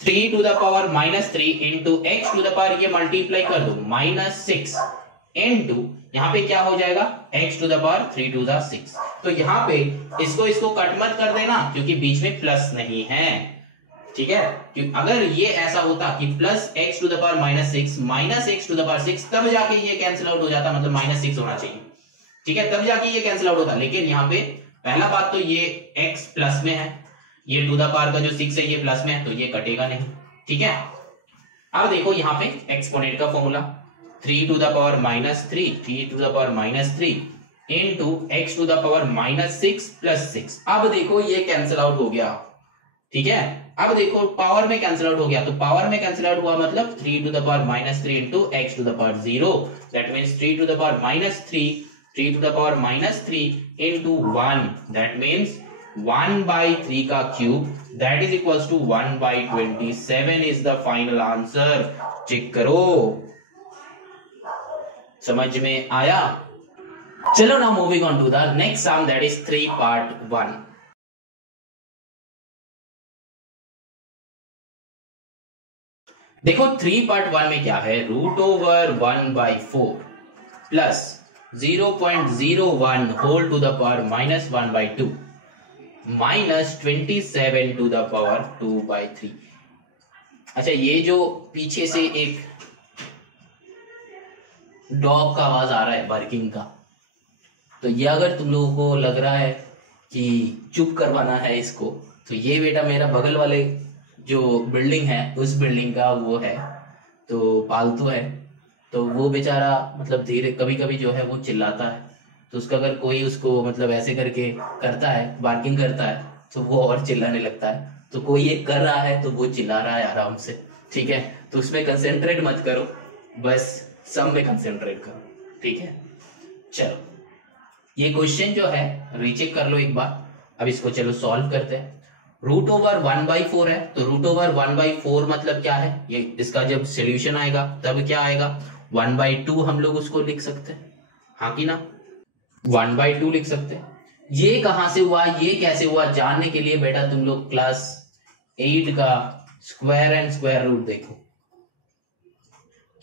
3 to the power -3 into x to the power ये मल्टीप्लाई कर दो -6 इंटू यहाँ पे क्या हो जाएगा x to the power 3 to the 6। तो यहाँ पे इसको कट मत कर देना क्योंकि बीच में प्लस नहीं है। ठीक है, क्योंकि अगर ये ऐसा होता कि plus x to the power -6 minus x to the power 6 तब जाके ये कैंसिल आउट हो जाता, मतलब -6 होना चाहिए। ठीक है, तब जाके ये कैंसिल आउट होता। लेकिन यहाँ पे पहला बात तो ये x प्लस में है, ये टू द पावर का जो 6 है ये प्लस में है तो ये कटेगा नहीं। ठीक है, अब देखो यहाँ पे एक्सपोनेंट का formula 3 to the power -3 3 to the power -3 into x to the power -6 plus 6। अब देखो ये कैंसिल आउट हो गया। ठीक है, अब देखो पावर में कैंसिल आउट हो गया, तो पावर में कैंसिल आउट हुआ मतलब 3 to the power -3 into x to the power 0। That means 3 to the power -3 to the power -3 into 1। That means 1/3 का cube, that is equals to 1/27 is the final answer. Check करो, समझ में आया? चलो now moving on to the next sum, that is 3 part 1। देखो 3 part 1 में क्या है, √1/4 plus 0.01 whole to the power -1/2 minus 27 to the power 2/3। अच्छा, ये जो पीछे से एक डॉग का आवाज आ रहा है बार्किंग का, तो ये अगर तुम लोगों को लग रहा है कि चुप करवाना है इसको, तो ये बेटा मेरा बगल वाले जो बिल्डिंग है उस बिल्डिंग का वो है, तो पालतू है, तो वो बेचारा मतलब धीरे कभी कभी जो है वो चिल्लाता है, तो उसका अगर कोई उसको मतलब ऐसे करके करता है, बार्किंग करता है, तो वो और चिल्लाने लगता है। तो कोई एक कर रहा है तो वो चिल्ला रहा है आराम से, ठीक है, तो उसमें कंसेंट्रेट मत करो, बस सम में कंसेंट्रेट करो, ठीक है। चलो ये क्वेश्चन जो है रीचेक कर लो एक बार। अब इसको चलो सॉल्व करते हैं। रूट ओवर 1/4 है, तो रूट ओवर 1/4 मतलब क्या है, ये इसका जब सोल्यूशन आएगा तब क्या आएगा, 1/2 हम लोग उसको लिख सकते हैं, हाँ कि ना, 1/2 लिख सकते हैं। ये कहां से हुआ, ये कैसे हुआ, जानने के लिए बेटा तुम लोग क्लास 8 का स्क्वायर एंड स्क्वायर रूट देखो,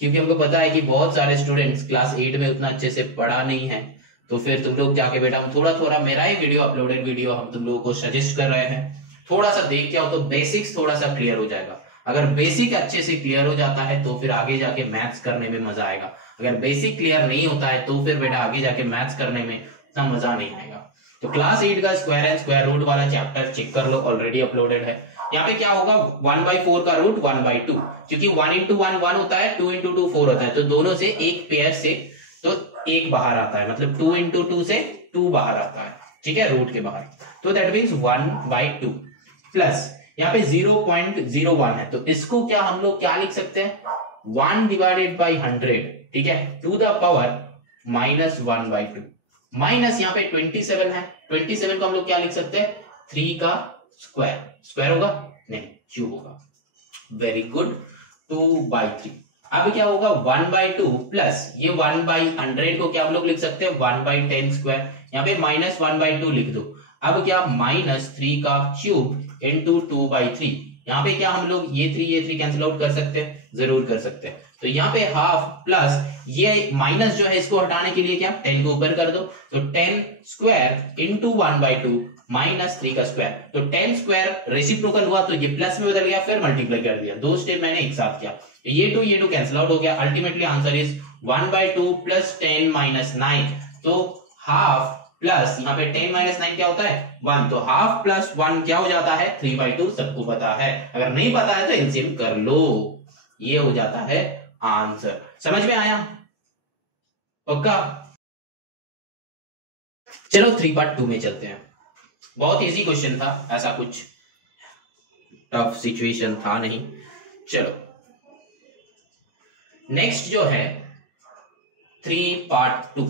क्योंकि हमको पता है कि बहुत सारे स्टूडेंट्स क्लास 8 में उतना अच्छे से पढ़ा नहीं है, तो फिर तुम लोग जाके बेटा हम थोड़ा थोड़ा, मेरा ही वीडियो अपलोडेड वीडियो हम तुम लोगों को सजेस्ट कर रहे हैं, थोड़ा सा देख जाओ तो बेसिक्स थोड़ा सा क्लियर हो जाएगा। अगर बेसिक अच्छे से क्लियर हो जाता है तो फिर आगे जाके मैथ्स करने में मजा आएगा, अगर बेसिक क्लियर नहीं होता है तो फिर बेटा आगे जाके मैथ्स करने में इतना मजा नहीं आएगा। तो क्लास 8 का स्क्वायर एंड स्क्वायर रूट वाला चैप्टर चेक कर लो, ऑलरेडी अपलोडेड है। यहाँ पे क्या होगा, 1/4 का रूट 1/2, क्योंकि 1 into 1 1 होता है, 2 into 2 4 होता है, तो दोनों से एक पेयर से तो एक बाहर आता है, मतलब 2 into 2 से 2 बाहर आता है, ठीक है, रूट के बाहर, तो दैट मीन्स 1/2 प्लस यहाँ पे 0.01 है, तो इसको क्या हम लोग क्या लिख सकते हैं, 1/100, ठीक है, टू द पावर -1/2, माइनस यहाँ पे 27 है, 27 को हम लोग क्या लिख सकते हैं, 3 का स्क्वायर, स्क्वायर होगा नहीं क्यूब होगा, वेरी गुड, 2/3। अब क्या होगा 1/2 प्लस ये 1/100 को क्या हम लोग लिख सकते हैं 1/10 स्क्वायर, यहाँ पे -1/2 लिख दो। अब क्या -3 का क्यूब इंटू 2/3, यहाँ पे क्या हम लोग ये 3 कैंसिल आउट कर सकते हैं, जरूर कर सकते हैं, तो यहाँ पे हाफ प्लस ये माइनस जो है इसको हटाने के लिए क्या 10 को ऊपर कर दो, तो 10 स्क्वायर इंटू 1/2 -3 का स्क्वायर, तो 10 स्क्वायर रेसिप्रोकल हुआ तो ये प्लस में बदल गया, फिर मल्टीप्लाई कर दिया, दो स्टेप मैंने एक साथ किया, ये 2 कैंसिल आउट हो गया, अल्टीमेटली आंसर इज 1/2 प्लस 10 - 9, तो हाफ प्लस यहाँ पे 10 - 9 क्या होता है 1, तो हाफ प्लस 1 क्या हो जाता है 3/2, सबको पता है, अगर नहीं पता है तो एलसीएम कर लो, ये हो जाता है आंसर। समझ में आया, पक्का। चलो 3/2 में चलते हैं, बहुत इजी क्वेश्चन था, ऐसा कुछ टफ सिचुएशन था नहीं। चलो नेक्स्ट जो है 3/2,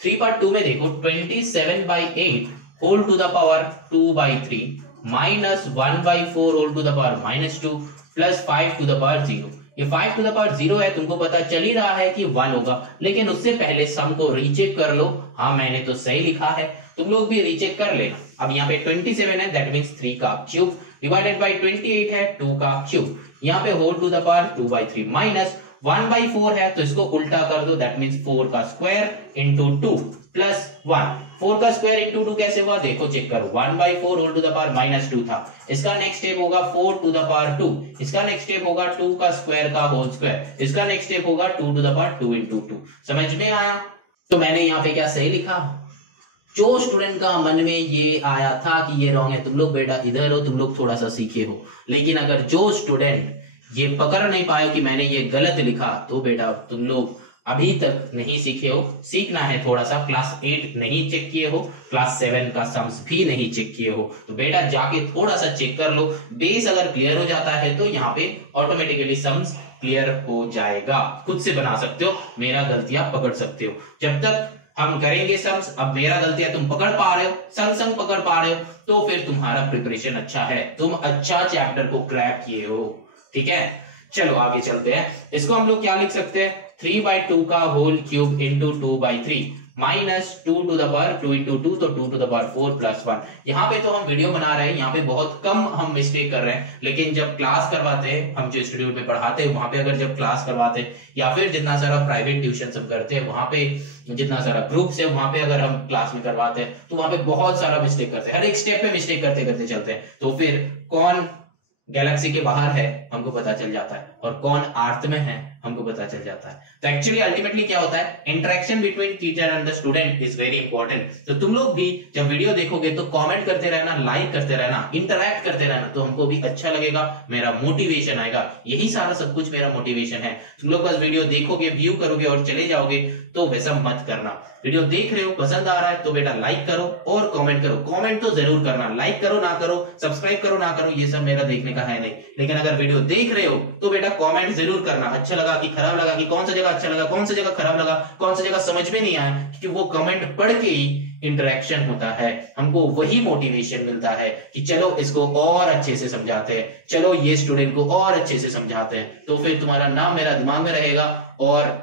3/2 में देखो 27/8 whole to the power 2/3 minus 1/4 whole to the power -2 plus 5 to the power 0। ये 5 टू द पावर 0 है, तुमको पता चल ही रहा है कि 1 होगा, लेकिन उससे पहले सम को रीचेक कर लो। हाँ मैंने तो सही लिखा है, तुम लोग भी रीचेक कर लेना। अब यहाँ पे 27 है, दैट मीन्स 3 का क्यूब डिवाइडेड बाई 28 है 2 का क्यूब, यहाँ पे whole to the power 2/3 minus 1/4 है तो इसको उल्टा कर दो, दैट मीन्स 4 का स्क्वायर इंटू 2 प्लस 1। 4 का स्क्वायर इंटू 2 कैसे हुआ देखो, चेक करो, 1/4 होल टू द पावर -2 था, इसका नेक्स्ट स्टेप होगा 4 टू द पावर 2, इसका नेक्स्ट स्टेप होगा 2 का स्क्वायर का होल स्क्वायर, इसका नेक्स्ट स्टेप होगा 2 टू द पावर 2 इंटू 2। समझ में आया? तो मैंने यहाँ पे क्या सही लिखा? जो स्टूडेंट का मन में ये आया था कि ये रॉन्ग है, तुम लोग बेटा इधर हो, तुम लोग थोड़ा सा सीखे हो, लेकिन अगर जो स्टूडेंट ये पकड़ नहीं पाए कि मैंने ये गलत लिखा, तो बेटा तुम लोग अभी तक नहीं सीखे हो, सीखना है थोड़ा सा। क्लास 8 नहीं चेक किए हो, क्लास 7 का सम्स भी नहीं चेक किए हो, तो बेटा जाके थोड़ा सा चेक कर लो। बेस अगर क्लियर हो जाता है तो यहाँ पे ऑटोमेटिकली सम्स क्लियर हो जाएगा, खुद से बना सकते हो, मेरा गलतियां पकड़ सकते हो। जब तक हम करेंगे सम्स, अब मेरा गलतियां तुम पकड़ पा रहे हो, संग संग पकड़ पा रहे हो, तो फिर तुम्हारा प्रिपरेशन अच्छा है, तुम अच्छा चैप्टर को क्रैक किए हो। ठीक है, चलो आगे चलते हैं। इसको हम लोग क्या लिख सकते हैं, 3/2 का whole cube into 2/3 minus 2 to the power 2 into 2, तो 2 टू द पावर 4 प्लस 1। यहाँ पे तो हम वीडियो बना रहे हैं, यहाँ पे बहुत कम हम मिस्टेक कर रहे हैं, लेकिन जब क्लास करवाते हैं, हम जो इंस्टीट्यूट में पढ़ाते हैं वहां पे अगर जब क्लास करवाते हैं, या फिर जितना सारा प्राइवेट ट्यूशन सब करते हैं, वहां पे जितना सारा ग्रुप्स है वहां पे अगर हम क्लास में करवाते हैं, तो वहां पे बहुत सारा मिस्टेक करते हैं, हर एक स्टेप पे मिस्टेक करते करते चलते हैं, तो फिर कौन गैलेक्सी के बाहर है हमको पता चल जाता है। और कौन आर्थ में है हमको पता चल जाता है। तो एक्चुअली अल्टीमेटली क्या होता है, interaction between teacher and the student is very important. तो तुम लोग भी जब वीडियो देखोगे तो कमेंट करते रहना, लाइक करते रहना, इंटरैक्ट करते रहना, तो हमको भी अच्छा लगेगा, मेरा मोटिवेशन आएगा। यही सारा सब कुछ मेरा मोटिवेशन है। तुम लोग बस वीडियो देखोगे, व्यू करोगे और चले जाओगे तो वैसा मत करना। वीडियो देख रहे हो, पसंद आ रहा है तो बेटा लाइक करो और कमेंट करो। कमेंट तो जरूर करना, लाइक करो ना करो, सब्सक्राइब करो ना करो, ये सब मेरा देखने का है नहीं। लेकिन अगर वीडियो देख रहे हो तो बेटा कमेंट जरूर करना, अच्छा लगा कि खराब लगा, कि कौन सा जगह अच्छा लगा, कौन सा जगह खराब लगा, कौन सा जगह समझ में नहीं आया, क्योंकि वो कमेंट पढ़ के ही इंटरेक्शन होता है, हमको वही मोटिवेशन मिलता है कि चलो इसको और अच्छे से समझाते हैं, चलो ये स्टूडेंट को और अच्छे से समझाते हैं। तो फिर तुम्हारा नाम मेरा दिमाग में रहेगा और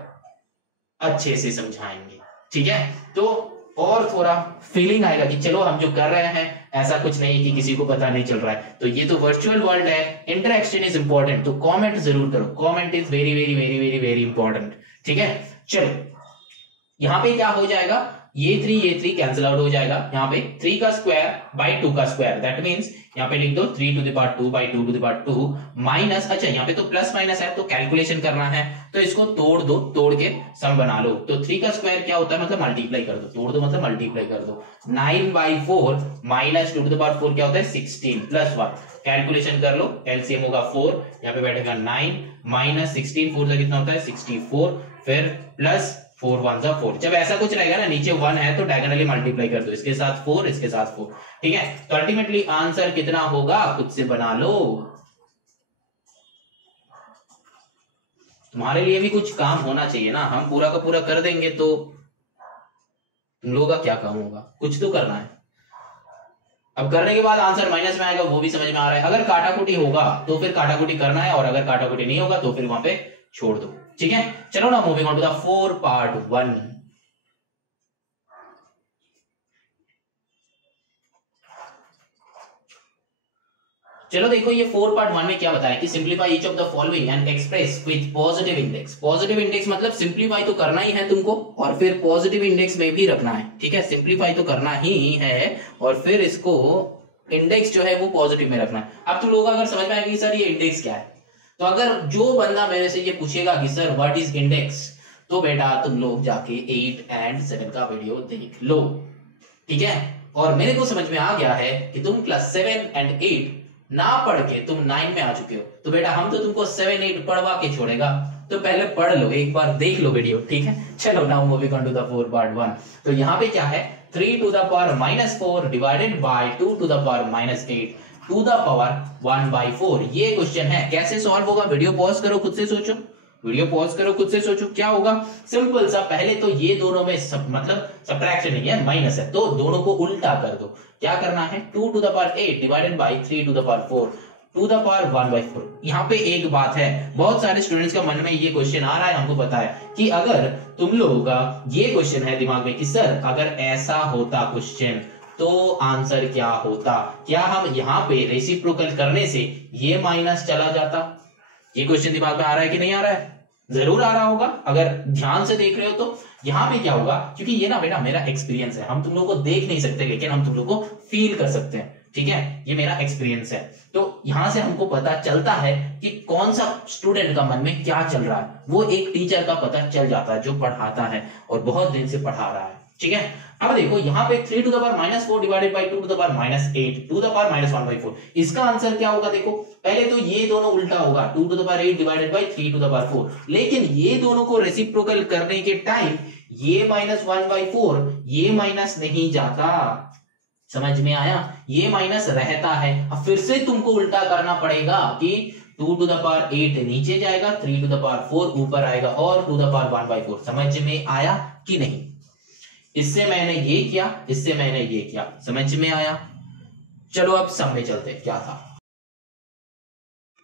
अच्छे से समझाएंगे, ठीक है। तो और थोड़ा फीलिंग आएगा कि चलो हम जो कर रहे हैं ऐसा कुछ नहीं कि किसी को पता नहीं चल रहा है। तो ये तो वर्चुअल वर्ल्ड है, इंटरेक्शन इज इंपॉर्टेंट, तो कमेंट जरूर करो। Comment is very very very very very important, ठीक है। चलो यहां पे क्या हो जाएगा, ये 3 कैंसिल आउट हो जाएगा। यहाँ पे 3 का स्क्वायर बाई 2 का स्क्वायर, दैट मींस यहाँ पे लिख दो 3 to the power 2 by 2 to the power 2 minus, अच्छा यहाँ पे तो प्लस माइनस है तो कैलकुलेशन करना है, तो इसको तोड़ दो, तोड़ के सम बना लो। तो 3 का स्क्वायर क्या होता है, मतलब मल्टीप्लाई कर दो, तोड़ दो मतलब मल्टीप्लाई कर दो। 9/4 माइनस 2 to the power 4 क्या होता है 16 प्लस 1, कैलकुलेशन कर लो, एलसीएम होगा 4, यहाँ पे बैठेगा 9 माइनस 16, 4 से कितना होता है 64, फिर प्लस 4 1 जा 4। जब ऐसा कुछ रहेगा ना, नीचे 1 है तो डायगोनली मल्टीप्लाई कर दो, इसके साथ 4 इसके साथ 4, ठीक है। तो अल्टीमेटली आंसर कितना होगा खुद से बना लो। तुम्हारे लिए भी कुछ काम होना चाहिए ना, हम पूरा का पूरा कर देंगे तो तुम लोगों का क्या काम होगा, कुछ तो करना है। अब करने के बाद आंसर माइनस में आएगा वो भी समझ में आ रहा है। अगर काटाकुटी होगा तो फिर काटाकुटी करना है, और अगर काटाकुटी नहीं होगा तो फिर वहां पे छोड़ दो, ठीक है। चलो ना moving on to the 4 part 1। चलो देखो ये 4 part 1 में क्या बताया कि simplify each of the following and express with positive index. Positive index मतलब सिंप्लीफाई तो करना ही है तुमको और फिर पॉजिटिव इंडेक्स में भी रखना है, ठीक है। सिंप्लीफाई तो करना ही है और फिर इसको इंडेक्स जो है वो पॉजिटिव में रखना है। अब तुम लोग अगर समझ में आएगा कि सर ये इंडेक्स क्या है, तो अगर जो बंदा मेरे से ये पूछेगा कि सर व्हाट इज इंडेक्स, तो बेटा तुम लोग जाके 8 and 7 का वीडियो देख लो, ठीक है। और मेरे को समझ में आ गया है कि तुम क्लास 7 and 8 ना पढ़ के तुम 9 में आ चुके हो, तो बेटा हम तो तुमको 7 8 पढ़वा के छोड़ेगा, तो पहले पढ़ लो, एक बार देख लो वीडियो, ठीक है। चलो now moving on to the 4 part 1। तो यहाँ पे क्या है 3 to the power -4 divided by 2 to the power -8 to the power 1/4। ये क्वेश्चन है, कैसे सॉल्व होगा, वीडियो पॉज करो खुद से सोचो, वीडियो पॉज करो खुद से सोचो क्या होगा। सिंपल सा, पहले तो ये दोनों में मतलब सब्ट्रैक्शन नहीं है, माइनस है, तो दोनों को उल्टा कर दो। क्या करना है 2 to the power 8 divided by 3 to the power 4 to the power 1/4। यहाँ पे एक बात है, बहुत सारे स्टूडेंट्स का मन में ये क्वेश्चन आ रहा है, हमको पता है कि अगर तुम लोगों का ये क्वेश्चन है दिमाग में कि सर अगर ऐसा होता क्वेश्चन तो आंसर क्या होता, क्या हम यहाँ पे रेसिप्रोकल करने से ये माइनस चला जाता। ये क्वेश्चन दिमाग में आ रहा है कि नहीं आ रहा है, जरूर आ रहा होगा अगर ध्यान से देख रहे हो। तो यहाँ पे क्या होगा, क्योंकि ये ना बेटा मेरा एक्सपीरियंस है, हम तुम लोगों को देख नहीं सकते लेकिन हम तुम लोगों को फील कर सकते हैं, ठीक है। ये मेरा एक्सपीरियंस है, तो यहां से हमको पता चलता है कि कौन सा स्टूडेंट का मन में क्या चल रहा है, वो एक टीचर का पता चल जाता है जो पढ़ाता है और बहुत दिन से पढ़ा रहा है, ठीक है। अब देखो यहाँ पे 3 to the power -4 divided by 2 to the power -8 to the power -1/4, इसका आंसर क्या होगा। देखो पहले तो ये दोनों उल्टा होगा, 2 to the power 8 divided by 3 to the power 4, लेकिन ये दोनों को रेसिप्रोकल करने के टाइम ये -1/4 ये माइनस नहीं जाता, समझ में आया, ये माइनस रहता है। अब फिर से तुमको उल्टा करना पड़ेगा कि 2 to the power 8 नीचे जाएगा, 3 to the power 4 ऊपर आएगा और 2 to the power 1/4। समझ में आया कि नहीं, इससे मैंने ये किया, इससे मैंने ये किया, समझ में आया। चलो अब सम में चलते हैं, क्या था।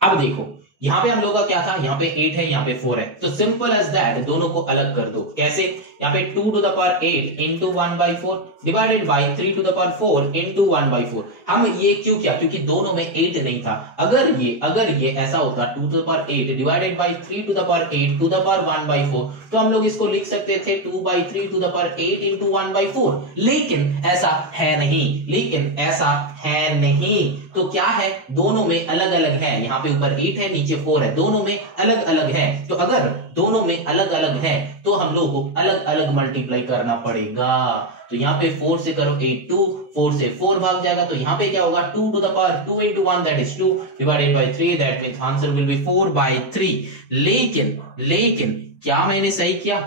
अब देखो यहां पे हम लोग का क्या था, यहाँ पे 8 है, यहाँ पे 4 है, तो सिंपल एज दैट दोनों को अलग कर दो। कैसे, यहाँ पे 2 to the power 8 into 1/4 divided by 3 to the power 4 into 1/4। हम ये क्यों किया, क्योंकि दोनों में 8 नहीं था। अगर ये ऐसा होता 2 to the power 8 divided by 3 to the power 8 to the power 1/4, तो हम लोग इसको लिख सकते थे 2/3 to the power 8 into 1/4। लेकिन ऐसा है नहीं, तो क्या है, दोनों में अलग अलग है, यहाँ पे ऊपर 8 है नीचे 4 है, दोनों में अलग अलग है। तो अगर दोनों में अलग अलग है तो हम लोग को अलग अलग मल्टीप्लाई करना पड़ेगा। तो यहाँ पे 4 से करो 8 2, 4 से 4 भाग जाएगा, तो यहाँ पे क्या होगा 2 to the power 2 into 1 that is 2 divided by 3, that means answer will be 4/3। लेकिन क्या मैंने सही किया?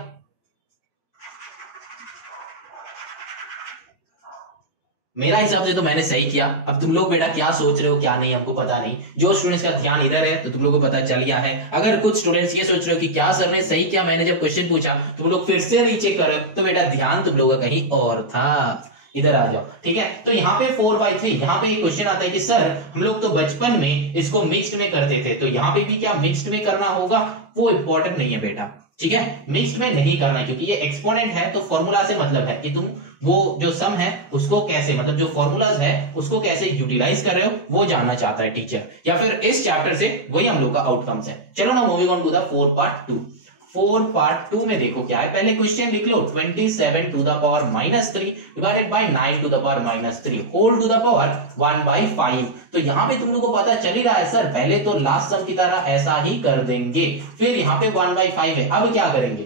मेरा हिसाब से तो मैंने सही किया। अब तुम लोग बेटा क्या सोच रहे हो क्या नहीं हमको पता नहीं। जो स्टूडेंट्स का ध्यान इधर है तो तुम लोग को पता चल गया है। अगर कुछ स्टूडेंट्स ये सोच रहे हो कि क्या सर ने सही किया, मैंने जब क्वेश्चन पूछा तुम लोग फिर से रीचेक करो, तो बेटा ध्यान तुम लोगों का कहीं और था। इधर आ जाओ, ठीक है। तो यहाँ पे 4/3, यहाँ पे एक क्वेश्चन आता है कि सर हम लोग तो बचपन में इसको मिक्स्ड में करते थे, तो यहाँ पे भी क्या मिक्स्ड में करना होगा? वो इंपॉर्टेंट नहीं है बेटा, ठीक है, मिक्स्ड में नहीं करना, क्योंकि ये एक्सपोनेंट है। तो फॉर्मूला से मतलब है कि तुम वो जो सम है उसको कैसे, मतलब जो फॉर्मूलाज है उसको कैसे यूटिलाइज कर रहे हो वो जानना चाहता है टीचर, या फिर इस चैप्टर से वही हम लोग का आउटकम्स है। चलो ना moving on to the 4 part 2 में देखो क्या है। पहले क्वेश्चन लिख लो 27 to the power -3 divided by 9 to the power -3 whole to the power 1/5। तो यहाँ पे तुम लोग को पता चल ही रहा है सर, पहले तो लास्ट सम की तरह ऐसा ही कर देंगे, फिर यहाँ पे 1/5 है। अब क्या करेंगे?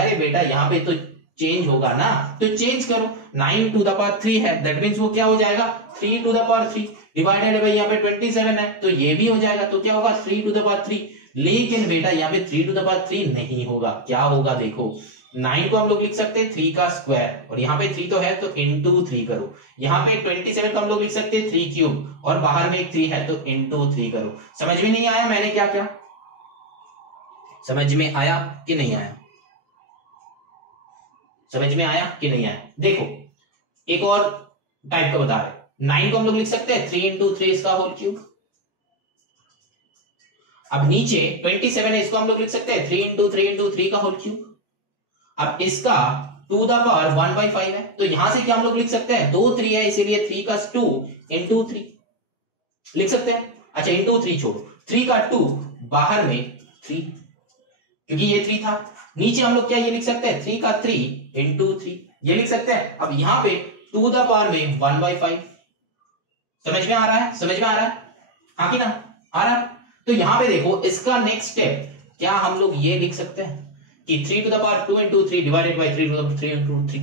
अरे बेटा यहाँ पे तो चेंज होगा ना, तो चेंज करो। 9 to the power 3 है, दैट मींस वो क्या हो जाएगा 3 to the power 3 divided bye यहाँ पे 27 है, तो ये भी हो जाएगा, तो क्या होगा 3 to the power 3। लेकिन बेटा यहाँ पे 3 to the power 3 नहीं होगा, क्या होगा देखो, 9 को हम लोग लिख सकते हैं 3 का स्क्वायर, और यहाँ पे 3 तो है तो इंटू 3 करो। यहाँ पे 27 को हम लोग लिख सकते हैं 3 क्यूब, और बाहर में एक 3 है तो इंटू 3 करो। समझ में नहीं आया मैंने क्या किया? समझ में आया कि नहीं आया? समझ में आया कि नहीं आया? देखो एक और टाइप का बता रहे, 9 को हम लोग लिख सकते हैं 3 into 3 इसका होल क्यूब। अब नीचे 27 है, इसको हम लोग लिख सकते हैं 3 into 3 into 3 का होल क्यूब। अब इसका 2 the power 1/5 है, तो यहां से क्या हम लोग लिख सकते हैं 2 3 है इसीलिए 3 का 2 into 3 लिख सकते हैं। अच्छा into 3 छोड़ो, 3 का 2 बाहर में 3, क्योंकि ये 3 था। नीचे हम लोग क्या ये लिख सकते हैं 3 का 3 into 3 ये लिख सकते हैं। अब यहां पे 2 the power में 1/5। समझ में आ रहा है? समझ में आ रहा है? हाँ कि ना? आ रहा है? तो यहां पे देखो इसका नेक्स्ट स्टेप क्या हम लोग ये लिख सकते हैं कि 3 to the power 2 into 3 divided bye 3 to the 3 into 3।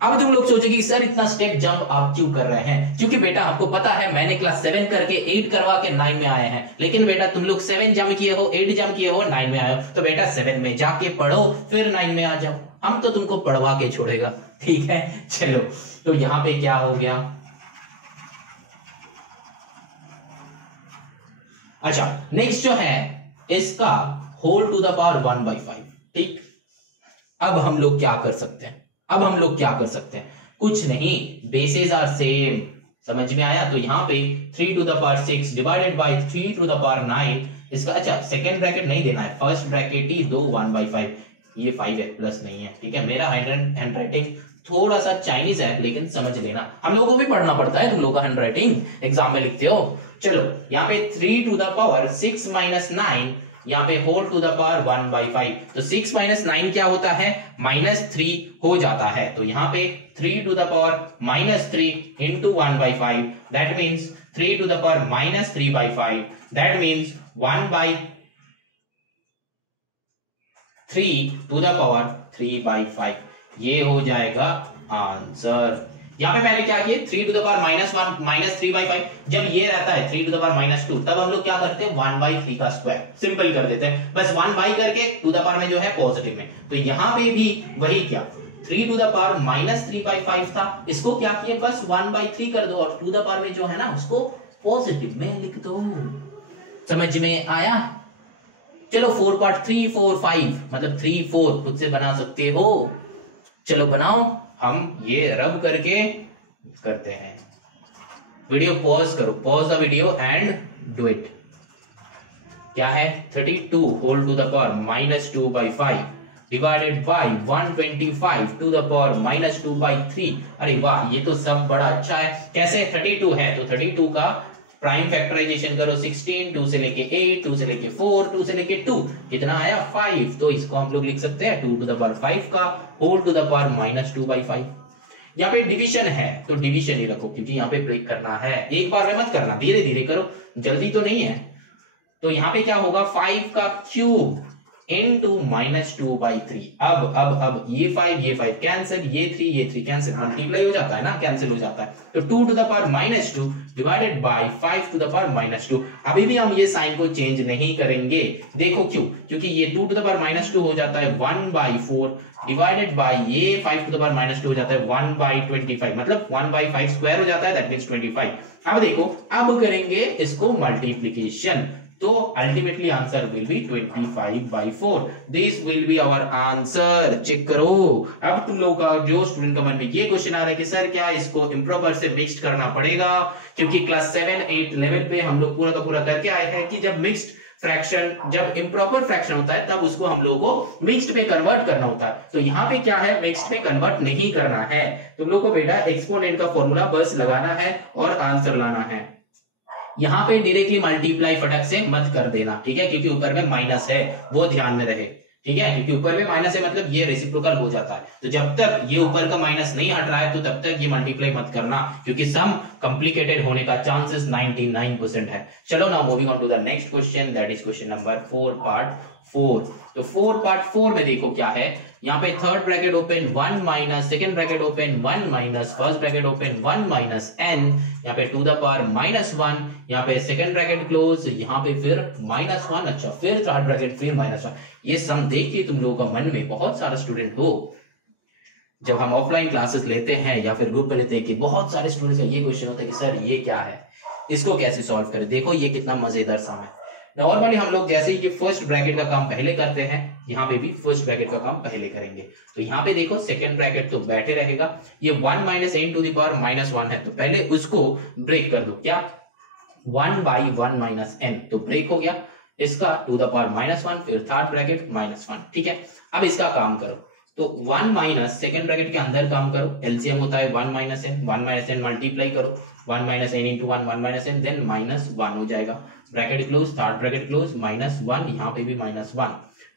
अब तुम लोग सोचोगे सर इतना स्टेप जंप आप क्यों कर रहे हैं? क्योंकि बेटा आपको पता है मैंने क्लास 7 करके 8 करवा के 9 में आए हैं, लेकिन बेटा तुम लोग 7 जंप किए हो, 8 जंप किए हो, 9 में आए हो, तो बेटा 7 में जाके पढ़ो फिर 9 में आ जाओ, हम तो तुमको पढ़वा के छोड़ेगा, ठीक है। चलो तो यहां पे क्या हो गया? अच्छा नेक्स्ट जो है इसका होल टू द पावर 1/5, ठीक। अब हम लोग क्या कर सकते हैं? कुछ नहीं, बेसेस आर सेम। समझ में आया? तो यहाँ पे 3 to the power 6 divided by 3 to the power 9 इसका, अच्छा सेकेंड ब्रैकेट नहीं देना है, फर्स्ट ब्रैकेट ही दो 1/5, ये 5 है प्लस नहीं है, ठीक है। मेरा हैंड राइटिंग थोड़ा सा चाइनीज है लेकिन समझ लेना, हम लोगों को भी पढ़ना पड़ता है, तुम लोगों का हैंड राइटिंग एग्जाम में लिखते हो। चलो यहाँ पे 3 to the power 6 minus 9, यहाँ पे होल टू द पावर 1/5, तो 6 - 9 क्या होता है -3 हो जाता है। तो यहाँ पे 3 to the power -3 into 1/5, that means 3 to the power -3/5, that means 1/3 to the power 3/5, ये हो जाएगा आंसर। यहाँ पे मैंने क्या किया 3 to the power -1 -3/5, जब ये रहता है 3 to the power -2 तब हम लोग क्या करते हैं 1/3 का स्क्वायर, सिंपल कर देते हैं, बस 1 करके टू द पावर में जो है पॉजिटिव में। तो यहाँ पे भी वही क्या 3 to the power -3/5 था, इसको क्या किए बस 1/3 कर दो और टू द पावर में जो है ना उसको पॉजिटिव में लिख दो। समझ में आया? चलो 4 पार्ट 3 4 5 मतलब 3 4 खुद से बना सकते हो, चलो बनाओ, हम ये रब करके करते हैं। वीडियो पॉज करो, pause the video and do it. क्या है 32 whole to the power -2/5 divided by 125 to the power -2/3। अरे वाह, ये तो सब बड़ा अच्छा है। कैसे 32 है तो 32 का प्राइम फैक्टराइजेशन करो 16, 2 से लेके 8, 2 से लेके 4, 2 से लेके 2, कितना आया 5। तो इसको हम लोग लिख सकते हैं 2 to the power 5 का होल टू द पावर -2/5। यहाँ पे डिवीजन है तो डिवीजन ही रखो, क्योंकि यहाँ पे ब्रेक करना है, एक बार में मत करना, धीरे धीरे करो, जल्दी तो नहीं है। तो यहाँ पे क्या होगा 5 का क्यूब into -2/3। अब ये 5 कैंसिल, ये 3 कैंसिल, मल्टीप्लाई हो जाता है ना, कैंसिल हो जाता है। तो 2 to the power -2 divided by 5 to the power -2। अभी भी हम ये साइन को चेंज नहीं करेंगे, देखो क्यों, क्योंकि ये 2 to the power -2 हो जाता है 1/4 डिवाइडेड बाय ये 5 to the power -2 हो जाता है 1/25, मतलब 1/5 स्क्वायर हो जाता है, दैट मींस 25। अब देखो, अब करेंगे इसको मल्टीप्लिकेशन, तो ultimately answer will be 25/4। This will be our answer. Check करो। अब तुम लोग का जो स्टूडेंट का मन में ये क्वेश्चन आ रहा है कि सर क्या इसको इम्प्रॉपर से मिक्स्ड करना पड़ेगा, क्योंकि क्लास 7, 8 लेवल पे हम लोग पूरा का पूरा करके आए हैं कि जब मिक्स्ड फ्रैक्शन, जब इम्प्रॉपर फ्रैक्शन होता है तब उसको हम लोगों को मिक्स्ड में कन्वर्ट करना होता है। तो यहाँ पे क्या है, मिक्स्ड में कन्वर्ट नहीं करना है, तुम लोग को बेटा एक्सपोनेंट का फॉर्मूला बस लगाना है और आंसर लाना है। यहाँ पे डायरेक्टली मल्टीप्लाई फटक से मत कर देना, ठीक है, क्योंकि ऊपर में माइनस है, वो ध्यान में रहे, ठीक है, क्योंकि ऊपर में माइनस है मतलब ये रेसिप्रोकल हो जाता है। तो जब तक ये ऊपर का माइनस नहीं हट रहा है तो तब तक ये मल्टीप्लाई मत करना, क्योंकि सम कॉम्प्लिकेटेड होने का चांसेस 99% है। चलो now moving on to the next question, that is question number 4 part 4। तो 4 पार्ट 4 में देखो क्या है, यहाँ पे third bracket open 1 minus second bracket open 1 minus first bracket open 1 minus n, यहाँ पे टू द पावर -1, यहाँ पे सेकेंड ब्रैकेट क्लोज, यहाँ पे फिर -1, अच्छा फिर थर्ड ब्रैकेट फिर -1। ये सम देख के तुम लोगों का मन में, बहुत सारा स्टूडेंट हो, जब हम ऑफलाइन क्लासेस लेते हैं या फिर ग्रुप में लेते हैं कि बहुत सारे स्टूडेंट्स का ये क्वेश्चन होता है कि सर ये क्या है, इसको कैसे सॉल्व करें। देखो ये कितना मजेदार सम है। नॉर्मली हम लोग जैसे ही फर्स्ट ब्रैकेट का काम पहले करते हैं, यहाँ पे भी फर्स्ट ब्रैकेट का काम पहले करेंगे। तो यहाँ पे देखो सेकेंड ब्रैकेट तो बैठे रहेगा, ये 1 minus n to the power -1 है, तो पहले उसको ब्रेक कर दो, क्या 1/1 माइनस n, तो ब्रेक हो गया इसका टू द पावर -1, फिर थर्ड ब्रैकेट -1, ठीक है। अब इसका काम करो, तो 1 माइनस सेकेंड ब्रैकेट के अंदर काम करो, एलसीएम होता है 1 माइनस n मल्टीप्लाई करो, 1 minus n into 1 1 minus n, then -1 हो जाएगा, bracket close, third bracket close, -1, यहाँ पे भी -1,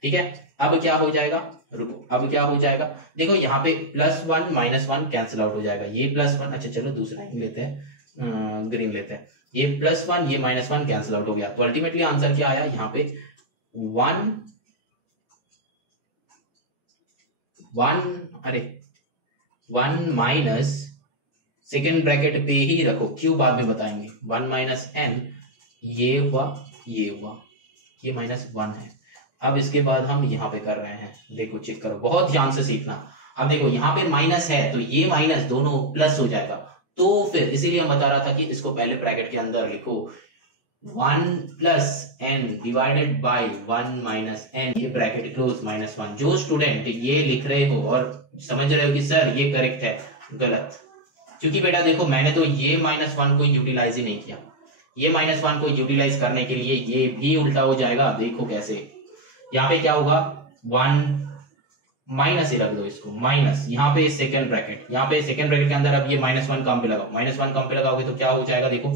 ठीक है। अब क्या हो जाएगा, रुको, अब क्या हो जाएगा, देखो यहाँ पे +1 -1 कैंसिल आउट हो जाएगा, ये +1, अच्छा चलो दूसरा ही लेते हैं, ग्रीन लेते हैं, ये +1 ये -1 कैंसिल आउट हो गया। तो अल्टीमेटली आंसर क्या आया, यहाँ पे 1 माइनस सेकेंड ब्रैकेट पे ही रखो, क्यों बाद में बताएंगे, 1 माइनस n, ये हुआ ये हुआ, ये -1 है। अब इसके बाद हम यहाँ पे कर रहे हैं, देखो चेक करो, बहुत ध्यान से सीखना। अब देखो यहाँ पे माइनस है तो ये माइनस दोनों प्लस हो जाएगा, तो फिर इसीलिए हम बता रहा था कि इसको पहले ब्रैकेट के अंदर लिखो, 1 plus n divided by 1 minus n, ये ब्रैकेट क्लोज -1। जो स्टूडेंट ये लिख रहे हो और समझ रहे हो कि सर ये करेक्ट है, गलत, क्योंकि बेटा देखो मैंने तो ये -1 को यूटिलाइज ही नहीं किया, ये -1 को यूटिलाइज करने के लिए ये भी उल्टा हो जाएगा, देखो कैसे, यहाँ पे क्या होगा 1 माइनस ही रख दो इसको, माइनस, यहाँ पे सेकंड ब्रैकेट, यहाँ पे सेकंड ब्रैकेट के अंदर अब ये -1 काम पे लगाओ, -1 काम पे लगाओगे तो क्या हो जाएगा, देखो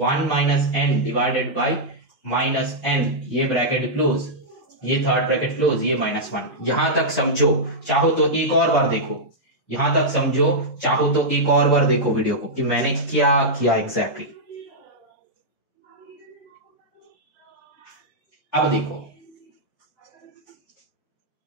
1 minus n divided by -n, ये ब्रैकेट क्लोज, ये थर्ड ब्रैकेट क्लोज, ये -1। यहां तक समझो, चाहो तो एक और बार देखो, यहां तक समझो, चाहो तो एक और बार देखो वीडियो को कि मैंने क्या किया एग्जैक्टली। अब देखो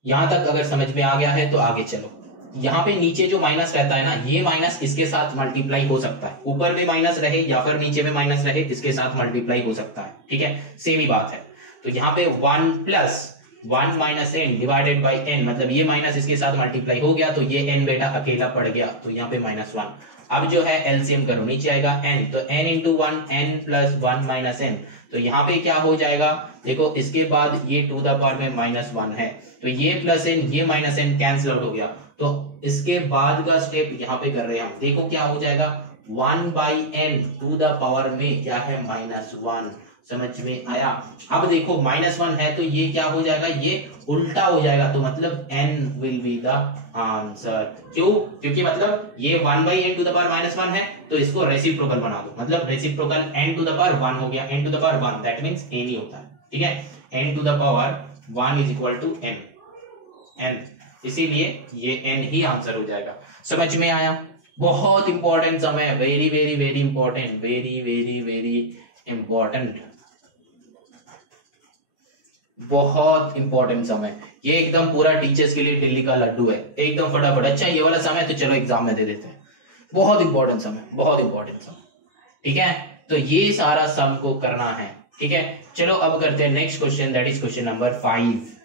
यहां तक अगर समझ में आ गया है तो आगे चलो। यहाँ पे नीचे जो माइनस रहता है ना, ये माइनस इसके साथ मल्टीप्लाई हो सकता है, ऊपर में माइनस रहे या फिर नीचे में माइनस रहे, इसके साथ मल्टीप्लाई हो सकता है, ठीक है, सेम ही बात है। तो यहाँ पे 1 plus 1 minus n divided by n, मतलब ये माइनस इसके साथ मल्टीप्लाई हो गया तो ये n बेटा अकेला पड़ गया, तो यहाँ पे -1। अब जो है एलसीएम करो, नीचे आएगा n, तो n into 1 n plus 1 minus n, तो यहाँ पे क्या हो जाएगा, देखो इसके बाद ये टू द पावर में -1 है, तो ये प्लस n ये माइनस n कैंसिल आउट हो गया। तो इसके बाद का स्टेप यहाँ पे कर रहे हैं हम, देखो क्या हो जाएगा, 1/n टू द पावर में क्या है -1, समझ में आया। अब देखो -1 है तो ये क्या हो जाएगा, ये उल्टा हो जाएगा, तो मतलब n will be the answer. क्यों, क्योंकि मतलब ये 1/n टू द पावर -1 है तो इसको रेसिप्रोकल बना दो, मतलब reciprocal n to the power 1 हो गया, n to the power 1 that means n ही होता है, ठीक है, n to the power 1 is equal to n, इसीलिए ये n ही आंसर हो जाएगा। समझ में आया, बहुत इंपॉर्टेंट समय है, very very very important, very very very important, बहुत इंपॉर्टेंट समय। ये एकदम पूरा टीचर्स के लिए दिल्ली का लड्डू है, एकदम फटाफट। अच्छा ये वाला समय तो चलो एग्जाम में दे देते हैं, बहुत इंपॉर्टेंट समय, बहुत इंपॉर्टेंट समय, ठीक है। तो ये सारा सम को करना है, ठीक है। चलो अब करते हैं next question, that is question number 5।